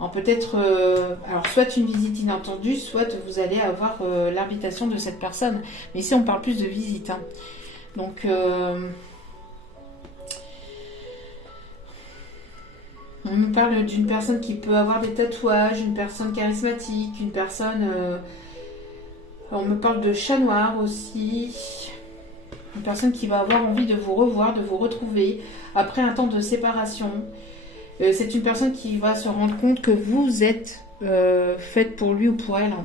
Alors peut-être, alors soit une visite inattendue, soit vous allez avoir l'invitation de cette personne. Mais ici, on parle plus de visite. Hein. Donc, on me parle d'une personne qui peut avoir des tatouages, une personne charismatique, une personne... on me parle de chat noir aussi. Une personne qui va avoir envie de vous revoir, de vous retrouver après un temps de séparation. C'est une personne qui va se rendre compte que vous êtes faite pour lui ou pour elle. Hein.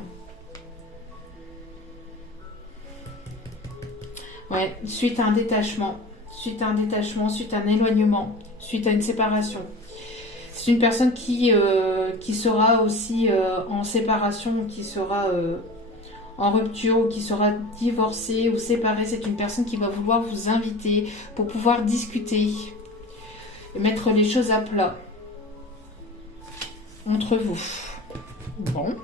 Ouais, suite à un détachement, suite à un éloignement, suite à une séparation. C'est une personne qui sera aussi en séparation, qui sera en rupture ou qui sera divorcée ou séparée. C'est une personne qui va vouloir vous inviter pour pouvoir discuter et mettre les choses à plat entre vous. Bon.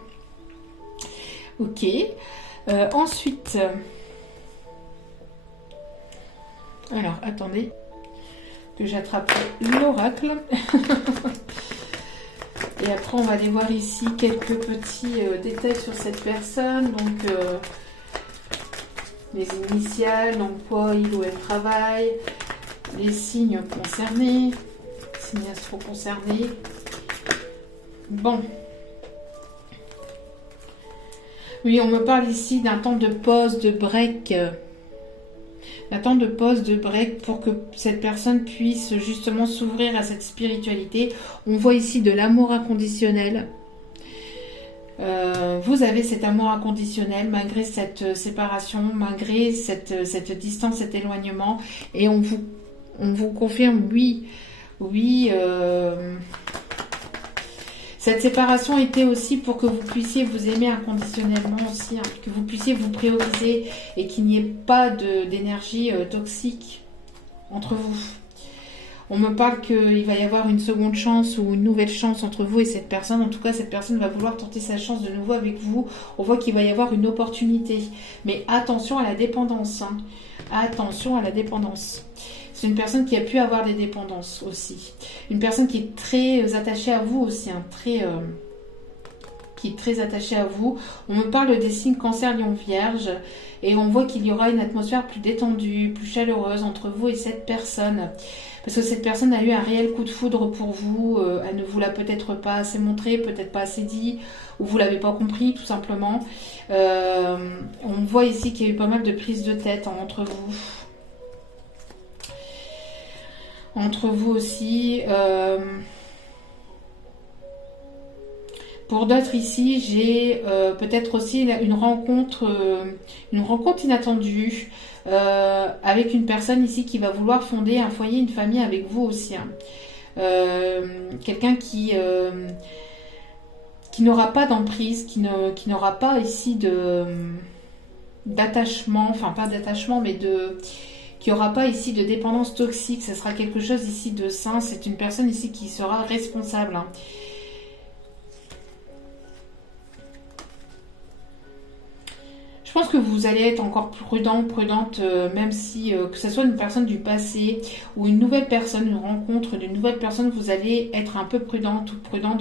Ok. Ensuite... alors, attendez. que j'attrape l'oracle. Et après, on va aller voir ici quelques petits détails sur cette personne. Donc, les initiales, donc quoi, il ou elle travaille, les signes concernés, signes astro concernés. Bon. Oui, on me parle ici d'un temps de pause, de break. Un temps de pause, de break pour que cette personne puisse justement s'ouvrir à cette spiritualité. On voit ici de l'amour inconditionnel. Vous avez cet amour inconditionnel malgré cette séparation, malgré cette distance, cet éloignement. Et on vous confirme, oui, cette séparation était aussi pour que vous puissiez vous aimer inconditionnellement aussi, hein, que vous puissiez vous prioriser et qu'il n'y ait pas d'énergie toxique entre vous. On me parle qu'il va y avoir une seconde chance ou une nouvelle chance entre vous et cette personne. En tout cas, cette personne va vouloir tenter sa chance de nouveau avec vous. On voit qu'il va y avoir une opportunité. Mais attention à la dépendance. Hein. Attention à la dépendance. C'est une personne qui a pu avoir des dépendances aussi. Une personne qui est très attachée à vous aussi. Hein, qui est très attachée à vous. On me parle des signes Cancer, Lion, Vierge. Et on voit qu'il y aura une atmosphère plus détendue, plus chaleureuse entre vous et cette personne. Parce que cette personne a eu un réel coup de foudre pour vous. Elle ne vous l'a peut-être pas assez montré, peut-être pas assez dit, ou vous l'avez pas compris tout simplement. On voit ici qu'il y a eu pas mal de prises de tête entre vous. Entre vous aussi. Pour d'autres ici, j'ai peut-être aussi une rencontre inattendue avec une personne ici qui va vouloir fonder un foyer, une famille avec vous aussi. Hein. Quelqu'un qui n'aura pas d'emprise, qui n'aura pas ici d'attachement, enfin pas d'attachement, mais qui n'aura pas ici de dépendance toxique. Ce sera quelque chose ici de sain. C'est une personne ici qui sera responsable. Hein. Je pense que vous allez être encore prudente, même si que ce soit une personne du passé ou une nouvelle personne, une rencontre d'une nouvelle personne, vous allez être un peu prudente ou prudent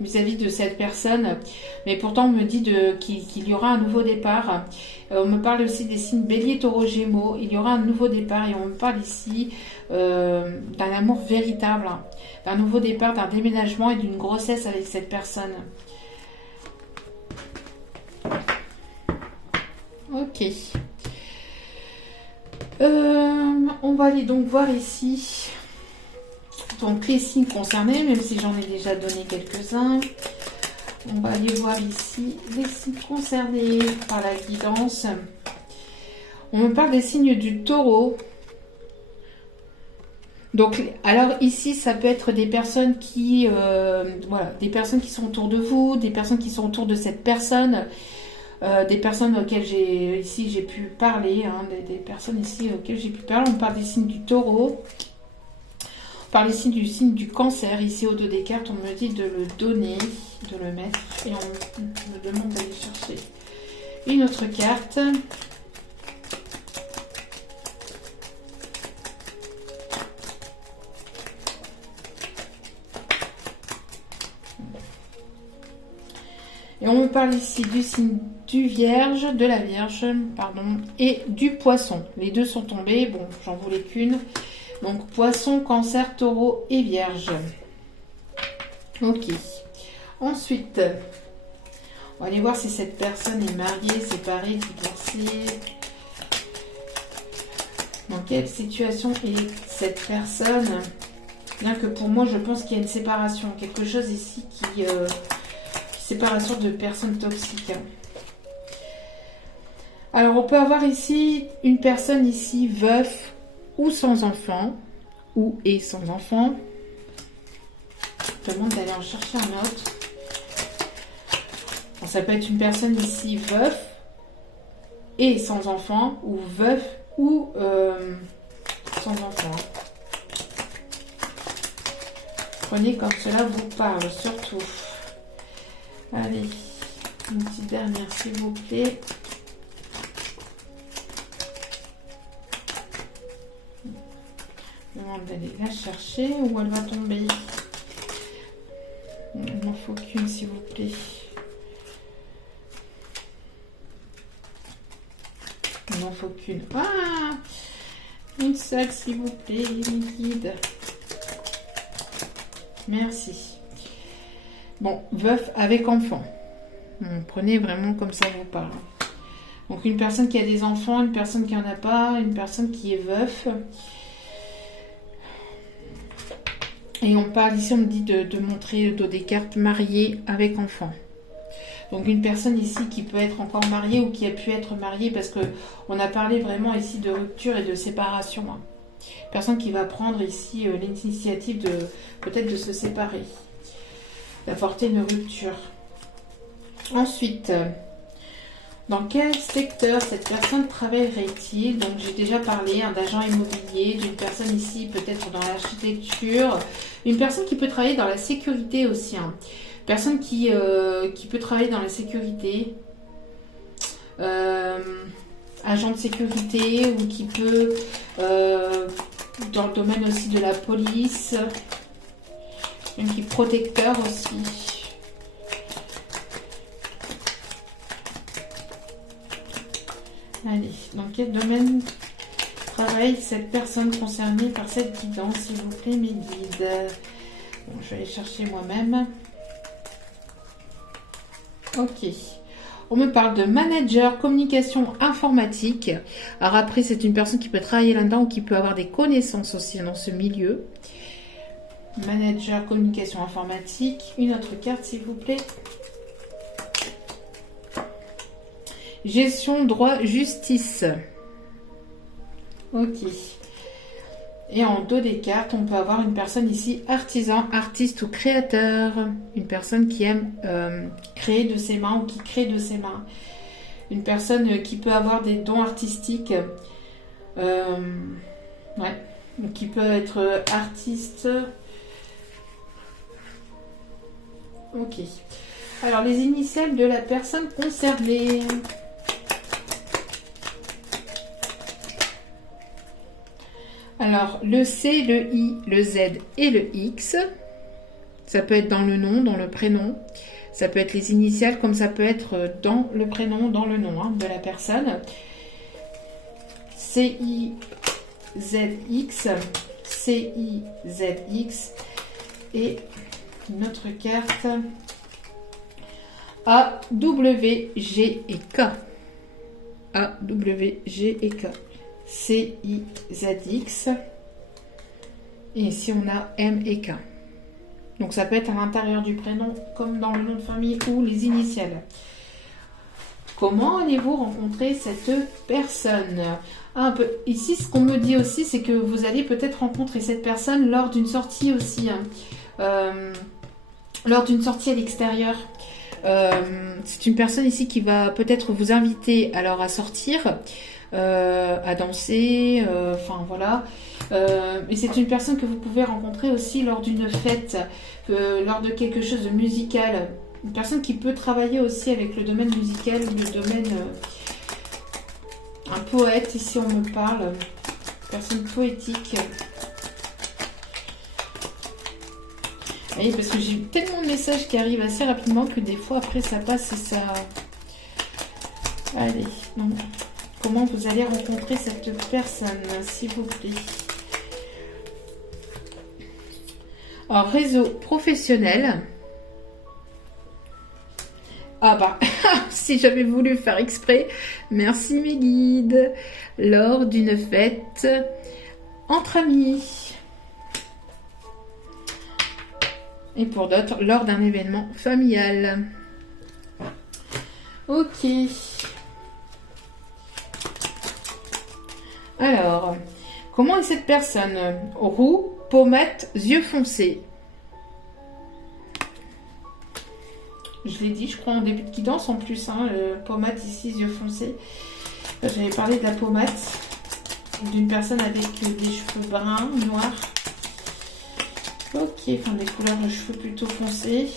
vis-à-vis de cette personne. Mais pourtant, on me dit qu'il y aura un nouveau départ. On me parle aussi des signes Bélier, Taureau, Gémeaux. Il y aura un nouveau départ et on me parle ici d'un amour véritable, hein, d'un nouveau départ, d'un déménagement et d'une grossesse avec cette personne. Ok. On va aller donc voir ici donc les signes concernés, même si j'en ai déjà donné quelques-uns. On va aller voir ici les signes concernés par la guidance. On me parle des signes du taureau. Donc, alors ici, ça peut être des personnes qui, voilà, des personnes qui sont autour de vous, des personnes qui sont autour de cette personne. Des personnes auxquelles j'ai pu parler, hein, des personnes ici auxquelles j'ai pu parler. On parle des signes du taureau, on parle ici du signe du cancer. Ici au dos des cartes, on me dit de le donner, de le mettre, et on me demande d'aller chercher une autre carte. Et on me parle ici du signe de la Vierge, pardon, et du Poisson. Les deux sont tombés, bon, j'en voulais qu'une. Donc, Poisson, Cancer, Taureau et Vierge. Ok. Ensuite, on va aller voir si cette personne est mariée, séparée, divorcée. Dans quelle situation est cette personne? Bien que pour moi, je pense qu'il y a une séparation. Quelque chose ici qui... séparation de personnes toxiques. Alors, on peut avoir ici une personne ici veuf ou sans enfant, ou et sans enfant. Je demande d'aller en chercher un autre. Alors, ça peut être une personne ici veuf et sans enfant, ou veuf ou sans enfant. Prenez comme cela vous parle, surtout. Allez, une petite dernière s'il vous plaît. Avant d'aller la chercher, où elle va tomber. Il m'en faut qu'une, s'il vous plaît. Il m'en faut qu'une. Ah, une seule, s'il vous plaît, mes guides. Merci. Bon, veuf avec enfant. Prenez vraiment comme ça vous parle. Donc une personne qui a des enfants, une personne qui en a pas, une personne qui est veuf. Et on parle ici, on me dit de montrer le dos des cartes mariées avec enfant. Donc une personne ici qui peut être encore mariée ou qui a pu être mariée, parce que on a parlé vraiment ici de rupture et de séparation. Personne qui va prendre ici l'initiative de peut-être de se séparer, d'apporter une rupture. Ensuite, dans quel secteur cette personne travaillerait-il? Donc j'ai déjà parlé d'agent immobilier, d'une personne ici peut-être dans l'architecture, une personne qui peut travailler dans la sécurité aussi. Personne qui peut travailler dans la sécurité, agent de sécurité ou qui peut dans le domaine aussi de la police, une qui est protecteur aussi. Allez, dans quel domaine travaille cette personne concernée par cette guidance, s'il vous plaît, mes guides? Bon, je vais aller chercher moi-même. Ok. On me parle de manager communication informatique. Alors après, c'est une personne qui peut travailler là-dedans ou qui peut avoir des connaissances aussi dans ce milieu. Manager communication informatique. Une autre carte, s'il vous plaît. Gestion, droit, justice. Ok. Et en dos des cartes, on peut avoir une personne ici, artisan, artiste ou créateur. Une personne qui aime créer de ses mains ou qui crée de ses mains. Une personne qui peut avoir des dons artistiques. Ouais. Qui peut être artiste. Ok. Alors, les initiales de la personne concernée. Alors, le C, le I, le Z et le X, ça peut être dans le nom, dans le prénom. Ça peut être les initiales, comme ça peut être dans le prénom, dans le nom de la personne. C-I-Z-X, C-I-Z-X et une autre carte A, W, G et K. A, W, G et K. C-I-Z-X. Et ici, on a M et K. Donc, ça peut être à l'intérieur du prénom, comme dans le nom de famille ou les initiales. Comment allez-vous rencontrer cette personne? Ici, ce qu'on me dit aussi, c'est que vous allez peut-être rencontrer cette personne lors d'une sortie aussi. Lors d'une sortie à l'extérieur. C'est une personne ici qui va peut-être vous inviter alors à sortir. À danser, enfin voilà. Et c'est une personne que vous pouvez rencontrer aussi lors d'une fête, lors de quelque chose de musical. Une personne qui peut travailler aussi avec le domaine musical, le domaine... un poète, ici on me parle. Personne poétique. Oui, parce que j'ai tellement de messages qui arrivent assez rapidement que des fois après ça passe et ça... Allez, non. Comment vous allez rencontrer cette personne, s'il vous plaît? Alors, réseau professionnel. Ah bah, si j'avais voulu faire exprès, merci mes guides. Lors d'une fête entre amis. Et pour d'autres, lors d'un événement familial. Ok. Alors, comment est cette personne? Roux, pommette, yeux foncés. Je l'ai dit, je crois, en début de guidance en plus. Pommette ici, yeux foncés. J'avais parlé de la pommette. D'une personne avec des cheveux bruns, noirs. Ok, enfin des couleurs de cheveux plutôt foncées.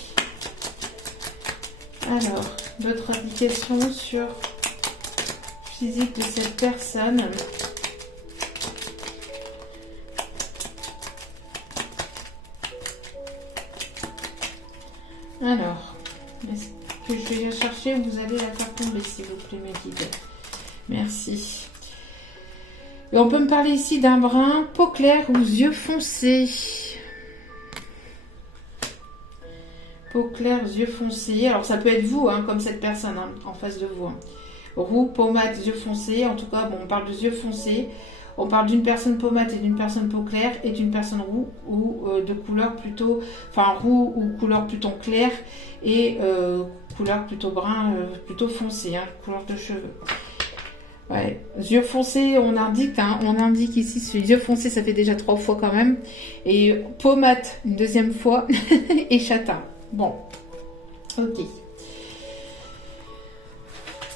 Alors, d'autres indications sur le physique de cette personne. Alors, est-ce que je vais la chercher ou vous allez la faire tomber, s'il vous plaît, mes guides? Merci. Et on peut me parler ici d'un brun, peau claire ou yeux foncés. Peau claire, yeux foncés. Alors ça peut être vous, hein, comme cette personne hein, en face de vous. Hein. Roux, pommade, yeux foncés. En tout cas, bon, on parle de yeux foncés. On parle d'une personne pommade et d'une personne peau claire et d'une personne roux ou de couleur plutôt, enfin roux ou couleur plutôt claire et couleur plutôt brun, plutôt foncé, hein, couleur de cheveux. Ouais, yeux foncés, on indique ici, ce yeux foncés, ça fait déjà 3 fois quand même. Et pommade, une deuxième fois, et châtain. Bon, ok.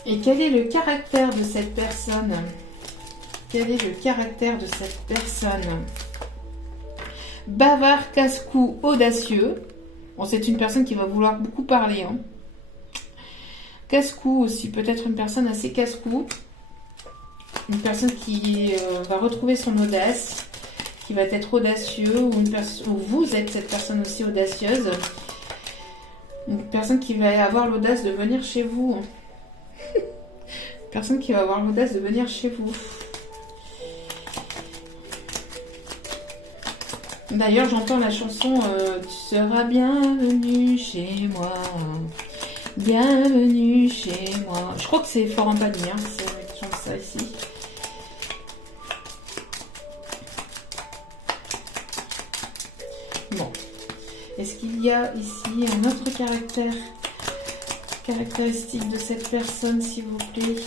Et quel est le caractère de cette personne? Quel est le caractère de cette personne? Bavard, casse-cou, audacieux. Bon, c'est une personne qui va vouloir beaucoup parler. Hein. Casse-cou aussi, peut-être une personne assez casse-cou. Une personne qui va retrouver son audace, qui va être audacieux, ou vous êtes cette personne aussi audacieuse. Une personne qui va avoir l'audace de venir chez vous. Une personne qui va avoir l'audace de venir chez vous. D'ailleurs, j'entends la chanson Tu seras bienvenue chez moi. Bienvenue chez moi. Je crois que c'est Florent Pagny, hein, qui chante ça ici. Bon. Est-ce qu'il y a ici un autre caractéristique de cette personne, s'il vous plaît?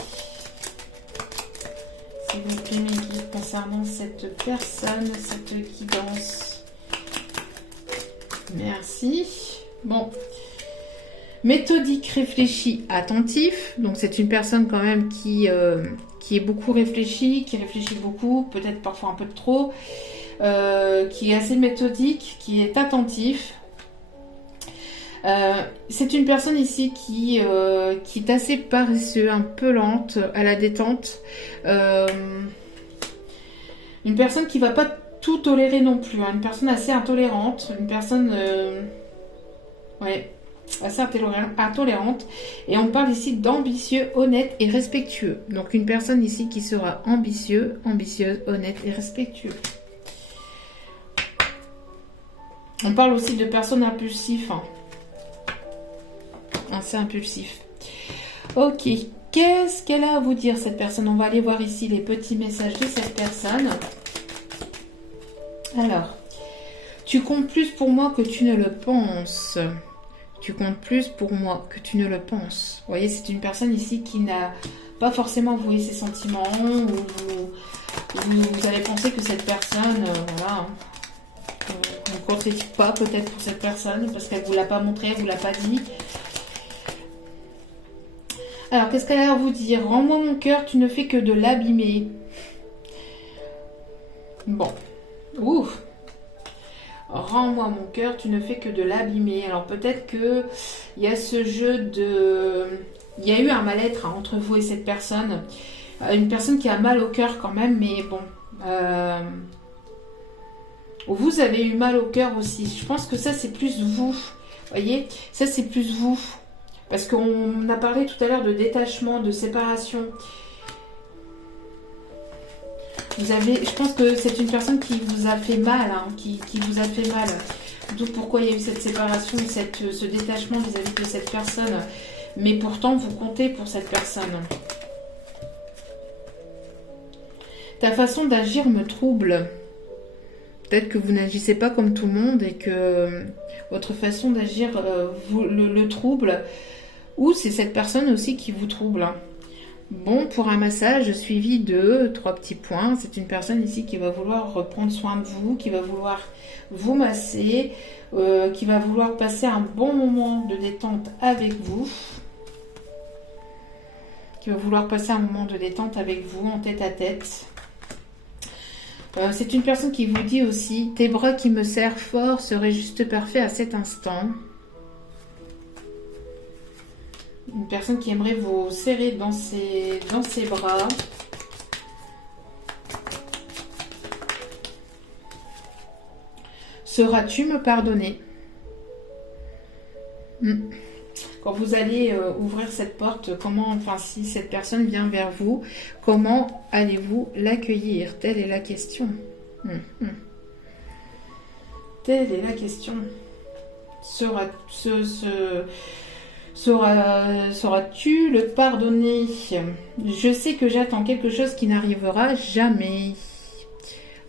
S'il vous plaît, mes guides, concernant cette personne, cette guidance. Merci. Bon. Méthodique, réfléchi, attentif. Donc, c'est une personne quand même qui est beaucoup réfléchie, qui réfléchit beaucoup, peut-être parfois un peu de trop, qui est assez méthodique, qui est attentif. C'est une personne ici qui est assez paresseuse, un peu lente à la détente. Une personne qui va pas tout tolérer non plus. Hein. Une personne assez intolérante. Une personne assez intolérante. Et on parle ici d'ambitieux, honnête et respectueux. Donc une personne ici qui sera ambitieuse, honnête et respectueux. On parle aussi de personnes impulsives. Hein. Assez impulsif. Ok, qu'est-ce qu'elle a à vous dire cette personne? On va aller voir ici les petits messages de cette personne. Alors, tu comptes plus pour moi que tu ne le penses. Tu comptes plus pour moi que tu ne le penses. Vous voyez, c'est une personne ici qui n'a pas forcément avoué ses sentiments ou vous avez pensé que cette personne, voilà, on ne compte pas peut-être pour cette personne parce qu'elle ne vous l'a pas montré, elle ne vous l'a pas dit. Alors, qu'est-ce qu'elle a à vous dire? Rends-moi mon cœur, tu ne fais que de l'abîmer. Bon. Ouf. Rends-moi mon cœur, tu ne fais que de l'abîmer. Alors, peut-être que il y a ce jeu de... Il y a eu un mal-être hein, entre vous et cette personne. Une personne qui a mal au cœur quand même, mais bon... Vous avez eu mal au cœur aussi. Je pense que ça, c'est plus vous. Vous voyez? Ça, c'est plus vous. Parce qu'on a parlé tout à l'heure de détachement, de séparation. Je pense que c'est une personne qui vous a fait mal, hein, qui vous a fait mal. D'où pourquoi il y a eu cette séparation, ce détachement vis-à-vis de cette personne. Mais pourtant, vous comptez pour cette personne. Ta façon d'agir me trouble. Peut-être que vous n'agissez pas comme tout le monde et que votre façon d'agir le trouble. Ou c'est cette personne aussi qui vous trouble. Bon, pour un massage suivi de 3 petits points, c'est une personne ici qui va vouloir prendre soin de vous, qui va vouloir vous masser, qui va vouloir passer un bon moment de détente avec vous. Qui va vouloir passer un moment de détente avec vous en tête à tête. C'est une personne qui vous dit aussi « Tes bras qui me serrent fort seraient juste parfaits à cet instant ». Une personne qui aimerait vous serrer dans ses bras. Sauras-tu me pardonner? quand vous allez ouvrir cette porte, comment, enfin si cette personne vient vers vous, comment allez-vous l'accueillir? Telle est la question. Telle est la question. Sauras-tu le pardonner? Je sais que j'attends quelque chose qui n'arrivera jamais.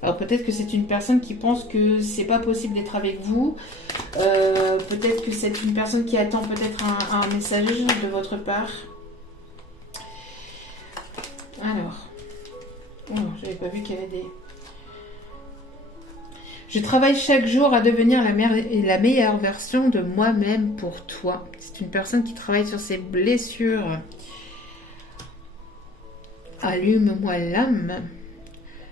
Alors peut-être que c'est une personne qui pense que c'est pas possible d'être avec vous. Peut-être que c'est une personne qui attend peut-être un message de votre part. Alors, j'avais pas vu qu'il y avait des... Je travaille chaque jour à devenir la meilleure version de moi-même pour toi. C'est une personne qui travaille sur ses blessures. Allume-moi l'âme.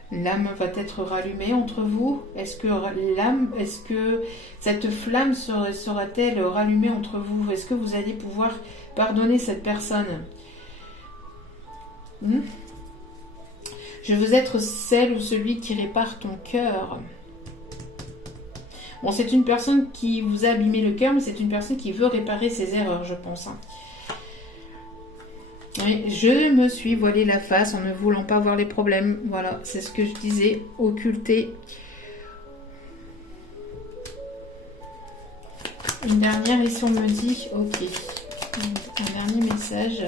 L'âme va être rallumée entre vous. Est-ce que cette flamme sera-t-elle rallumée entre vous? Est-ce que vous allez pouvoir pardonner cette personne? Je veux être celle ou celui qui répare ton cœur. Bon, c'est une personne qui vous a abîmé le cœur, mais c'est une personne qui veut réparer ses erreurs, je pense. Oui, je me suis voilé la face en ne voulant pas voir les problèmes. Voilà, c'est ce que je disais, occulter. Une dernière ici, on me dit, ok. Un dernier message.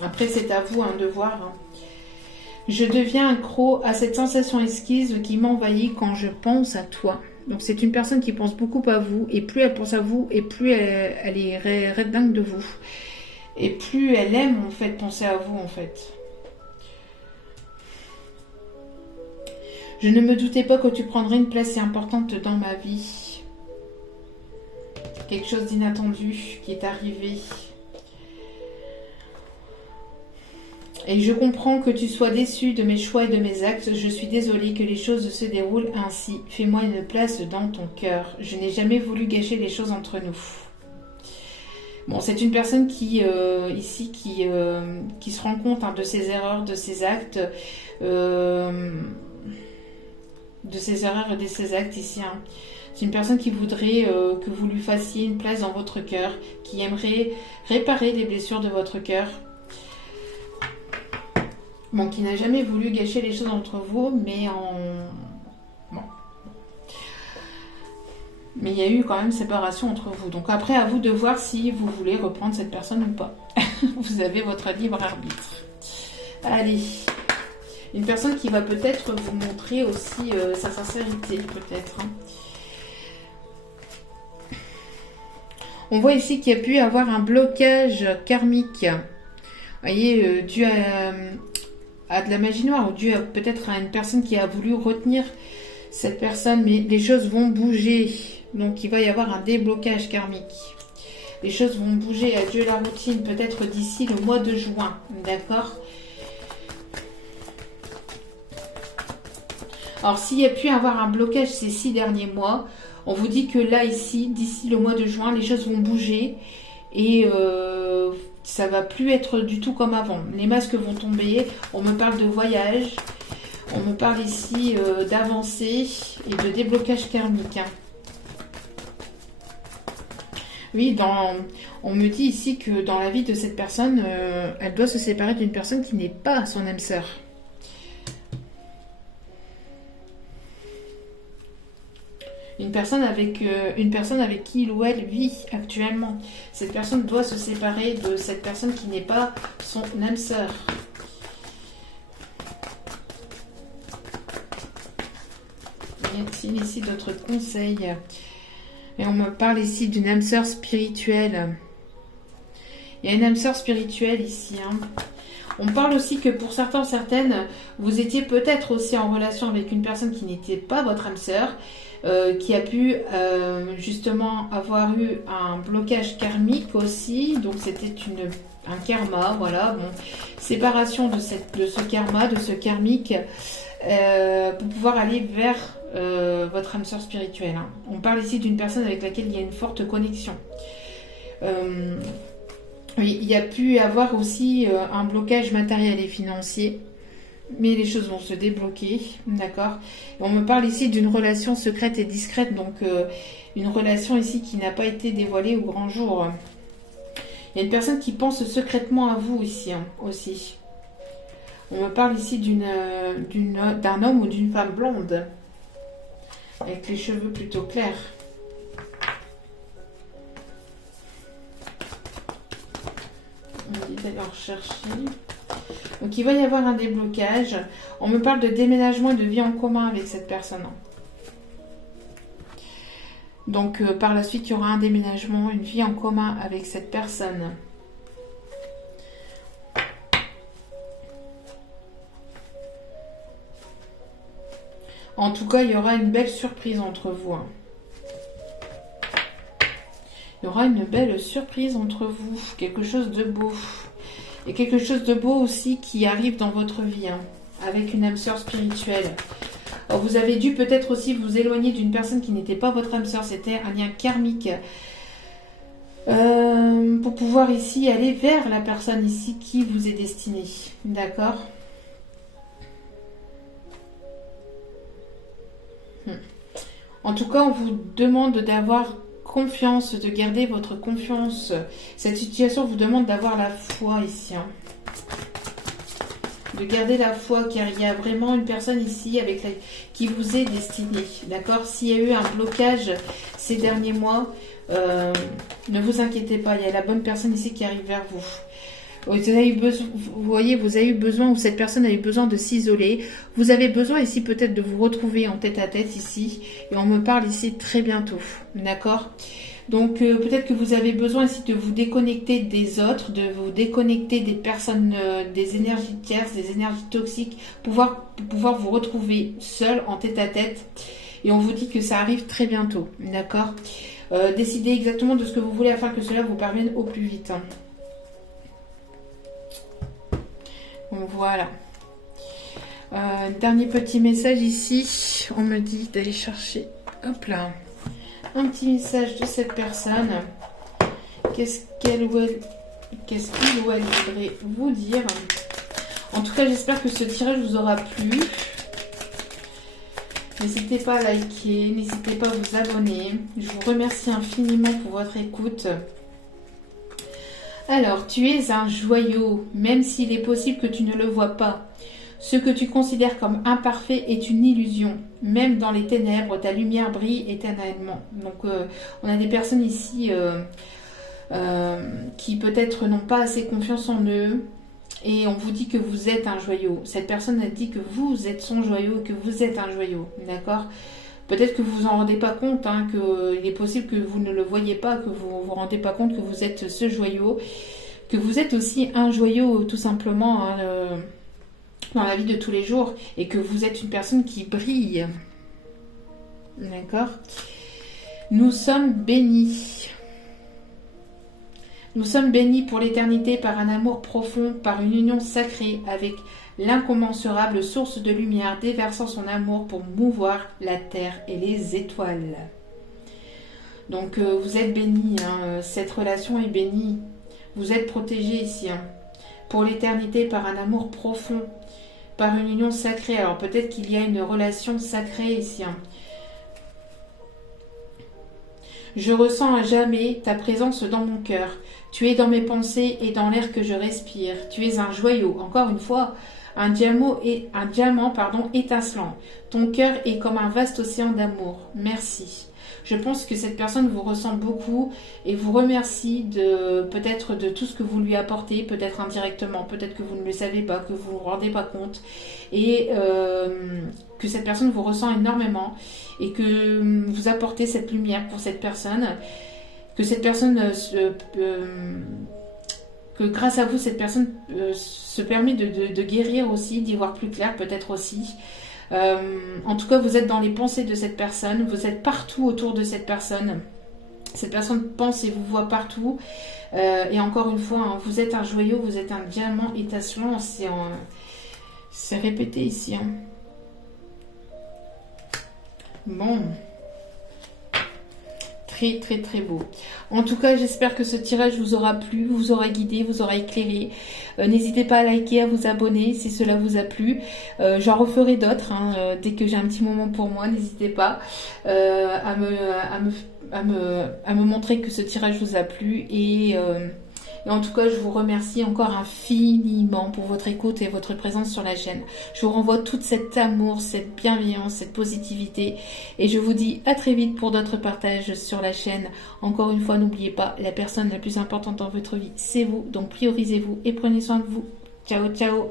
Après, c'est à vous de voir. Je deviens accro à cette sensation esquisse qui m'envahit quand je pense à toi. Donc, c'est une personne qui pense beaucoup à vous. Et plus elle pense à vous, et plus elle est dingue de vous. Et plus elle aime, en fait, penser à vous, en fait. Je ne me doutais pas que tu prendrais une place si importante dans ma vie. Quelque chose d'inattendu qui est arrivé. Et je comprends que tu sois déçu de mes choix et de mes actes. Je suis désolée que les choses se déroulent ainsi. Fais-moi une place dans ton cœur. Je n'ai jamais voulu gâcher les choses entre nous. Bon, c'est une personne qui, ici, qui se rend compte de ses erreurs, de ses actes, ici. C'est une personne qui voudrait que vous lui fassiez une place dans votre cœur, qui aimerait réparer les blessures de votre cœur. Bon, qui n'a jamais voulu gâcher les choses entre vous, mais Bon. Mais il y a eu quand même séparation entre vous. Donc après, à vous de voir si vous voulez reprendre cette personne ou pas. Vous avez votre libre arbitre. Allez. Une personne qui va peut-être vous montrer aussi sa sincérité, peut-être. On voit ici qu'il y a pu avoir un blocage karmique. Vous voyez, dû à de la magie noire, ou dû peut-être à une personne qui a voulu retenir cette personne, mais les choses vont bouger. Donc il va y avoir un déblocage karmique. Les choses vont bouger, adieu la routine, peut-être d'ici le mois de juin, d'accord? Alors s'il y a pu avoir un blocage ces 6 derniers mois, on vous dit que là, ici, d'ici le mois de juin, les choses vont bouger et ça va plus être du tout comme avant. Les masques vont tomber, on me parle de voyage, on me parle ici d'avancée et de déblocage karmique. Oui, on me dit ici que dans la vie de cette personne, elle doit se séparer d'une personne qui n'est pas son âme sœur. Une personne avec qui il ou elle vit actuellement. Cette personne doit se séparer de cette personne qui n'est pas son âme sœur. Y a-t-il ici d'autres conseils? Et on me parle ici d'une âme sœur spirituelle. Il y a une âme sœur spirituelle ici. On parle aussi que pour certaines, vous étiez peut-être aussi en relation avec une personne qui n'était pas votre âme sœur, qui a pu justement avoir eu un blocage karmique aussi. Donc c'était un karma, voilà. Bon, séparation de ce karma, de ce karmique, pour pouvoir aller vers votre âme sœur spirituelle. On parle ici d'une personne avec laquelle il y a une forte connexion. Oui, il y a pu avoir aussi un blocage matériel et financier. mais les choses vont se débloquer, d'accord. On me parle ici d'une relation secrète et discrète, donc une relation ici qui n'a pas été dévoilée au grand jour. Il y a une personne qui pense secrètement à vous ici aussi. On me parle ici d'un homme ou d'une femme blonde, avec les cheveux plutôt clairs. On dit d'aller en chercher. Donc il va y avoir un déblocage. On me parle de déménagement et de vie en commun avec cette personne. Donc par la suite, il y aura un déménagement, une vie en commun avec cette personne. En tout cas, il y aura une belle surprise entre vous. Il y aura une belle surprise entre vous. Quelque chose de beau. Et quelque chose de beau aussi qui arrive dans votre vie. Avec une âme sœur spirituelle. Alors, vous avez dû peut-être aussi vous éloigner d'une personne qui n'était pas votre âme sœur. C'était un lien karmique. Pour pouvoir ici aller vers la personne ici qui vous est destinée. D'accord ? En tout cas, on vous demande d'avoir confiance, de garder votre confiance. Cette situation vous demande d'avoir la foi ici. De garder la foi, car il y a vraiment une personne ici qui vous est destinée. D'accord ? S'il y a eu un blocage ces derniers mois, ne vous inquiétez pas, il y a la bonne personne ici qui arrive vers vous. Vous avez eu besoin, vous voyez, vous avez eu besoin, ou cette personne a eu besoin de s'isoler. Vous avez besoin ici peut-être de vous retrouver en tête à tête ici. Et on me parle ici très bientôt. D'accord ? Donc peut-être que vous avez besoin ici de vous déconnecter des autres, de vous déconnecter des personnes, des énergies tierces, des énergies toxiques, pour pouvoir vous retrouver seul en tête à tête. Et on vous dit que ça arrive très bientôt. D'accord ? Décidez exactement de ce que vous voulez afin que cela vous parvienne au plus vite. Voilà. Dernier petit message ici. On me dit d'aller chercher, hop là, un petit message de cette personne. Qu'est-ce qu'il ou elle voudrait vous dire? En tout cas, j'espère que ce tirage vous aura plu. N'hésitez pas à liker, n'hésitez pas à vous abonner. Je vous remercie infiniment pour votre écoute. Alors, tu es un joyau, même s'il est possible que tu ne le vois pas. Ce que tu considères comme imparfait est une illusion. Même dans les ténèbres, ta lumière brille éternellement. Donc, on a des personnes ici qui peut-être n'ont pas assez confiance en eux. Et on vous dit que vous êtes un joyau. Cette personne a dit que vous êtes son joyau et que vous êtes un joyau. D'accord ? Peut-être que vous vous en rendez pas compte, qu'il est possible que vous ne le voyez pas, que vous ne vous rendez pas compte que vous êtes ce joyau, que vous êtes aussi un joyau tout simplement dans la vie de tous les jours et que vous êtes une personne qui brille. D'accord ? Nous sommes bénis. Nous sommes bénis pour l'éternité par un amour profond, par une union sacrée avec l'incommensurable source de lumière déversant son amour pour mouvoir la terre et les étoiles. Donc vous êtes bénis, cette relation est bénie. Vous êtes protégés ici, pour l'éternité par un amour profond, par une union sacrée. Alors peut-être qu'il y a une relation sacrée ici. Je ressens à jamais ta présence dans mon cœur. Tu es dans mes pensées et dans l'air que je respire. Tu es un joyau, encore une fois, un diamant étincelant. Ton cœur est comme un vaste océan d'amour. Merci. Je pense que cette personne vous ressent beaucoup et vous remercie peut-être de tout ce que vous lui apportez, peut-être indirectement, peut-être que vous ne le savez pas, que vous ne vous rendez pas compte, et que cette personne vous ressent énormément et que vous apportez cette lumière pour cette personne, que cette personne que grâce à vous, cette personne se permet de guérir aussi, d'y voir plus clair peut-être aussi. En tout cas, vous êtes dans les pensées de cette personne, vous êtes partout autour de cette personne. Cette personne pense et vous voit partout. Et encore une fois, vous êtes un joyau, vous êtes un diamant étincelant. C'est répété ici. Bon. très très très beau. En tout cas, j'espère que ce tirage vous aura plu, vous aura guidé, vous aura éclairé. N'hésitez pas à liker, à vous abonner si cela vous a plu. J'en referai d'autres dès que j'ai un petit moment pour moi. N'hésitez pas à me montrer que ce tirage vous a plu et en tout cas, je vous remercie encore infiniment pour votre écoute et votre présence sur la chaîne. Je vous renvoie tout cet amour, cette bienveillance, cette positivité. Et je vous dis à très vite pour d'autres partages sur la chaîne. Encore une fois, n'oubliez pas, la personne la plus importante dans votre vie, c'est vous. Donc priorisez-vous et prenez soin de vous. Ciao, ciao!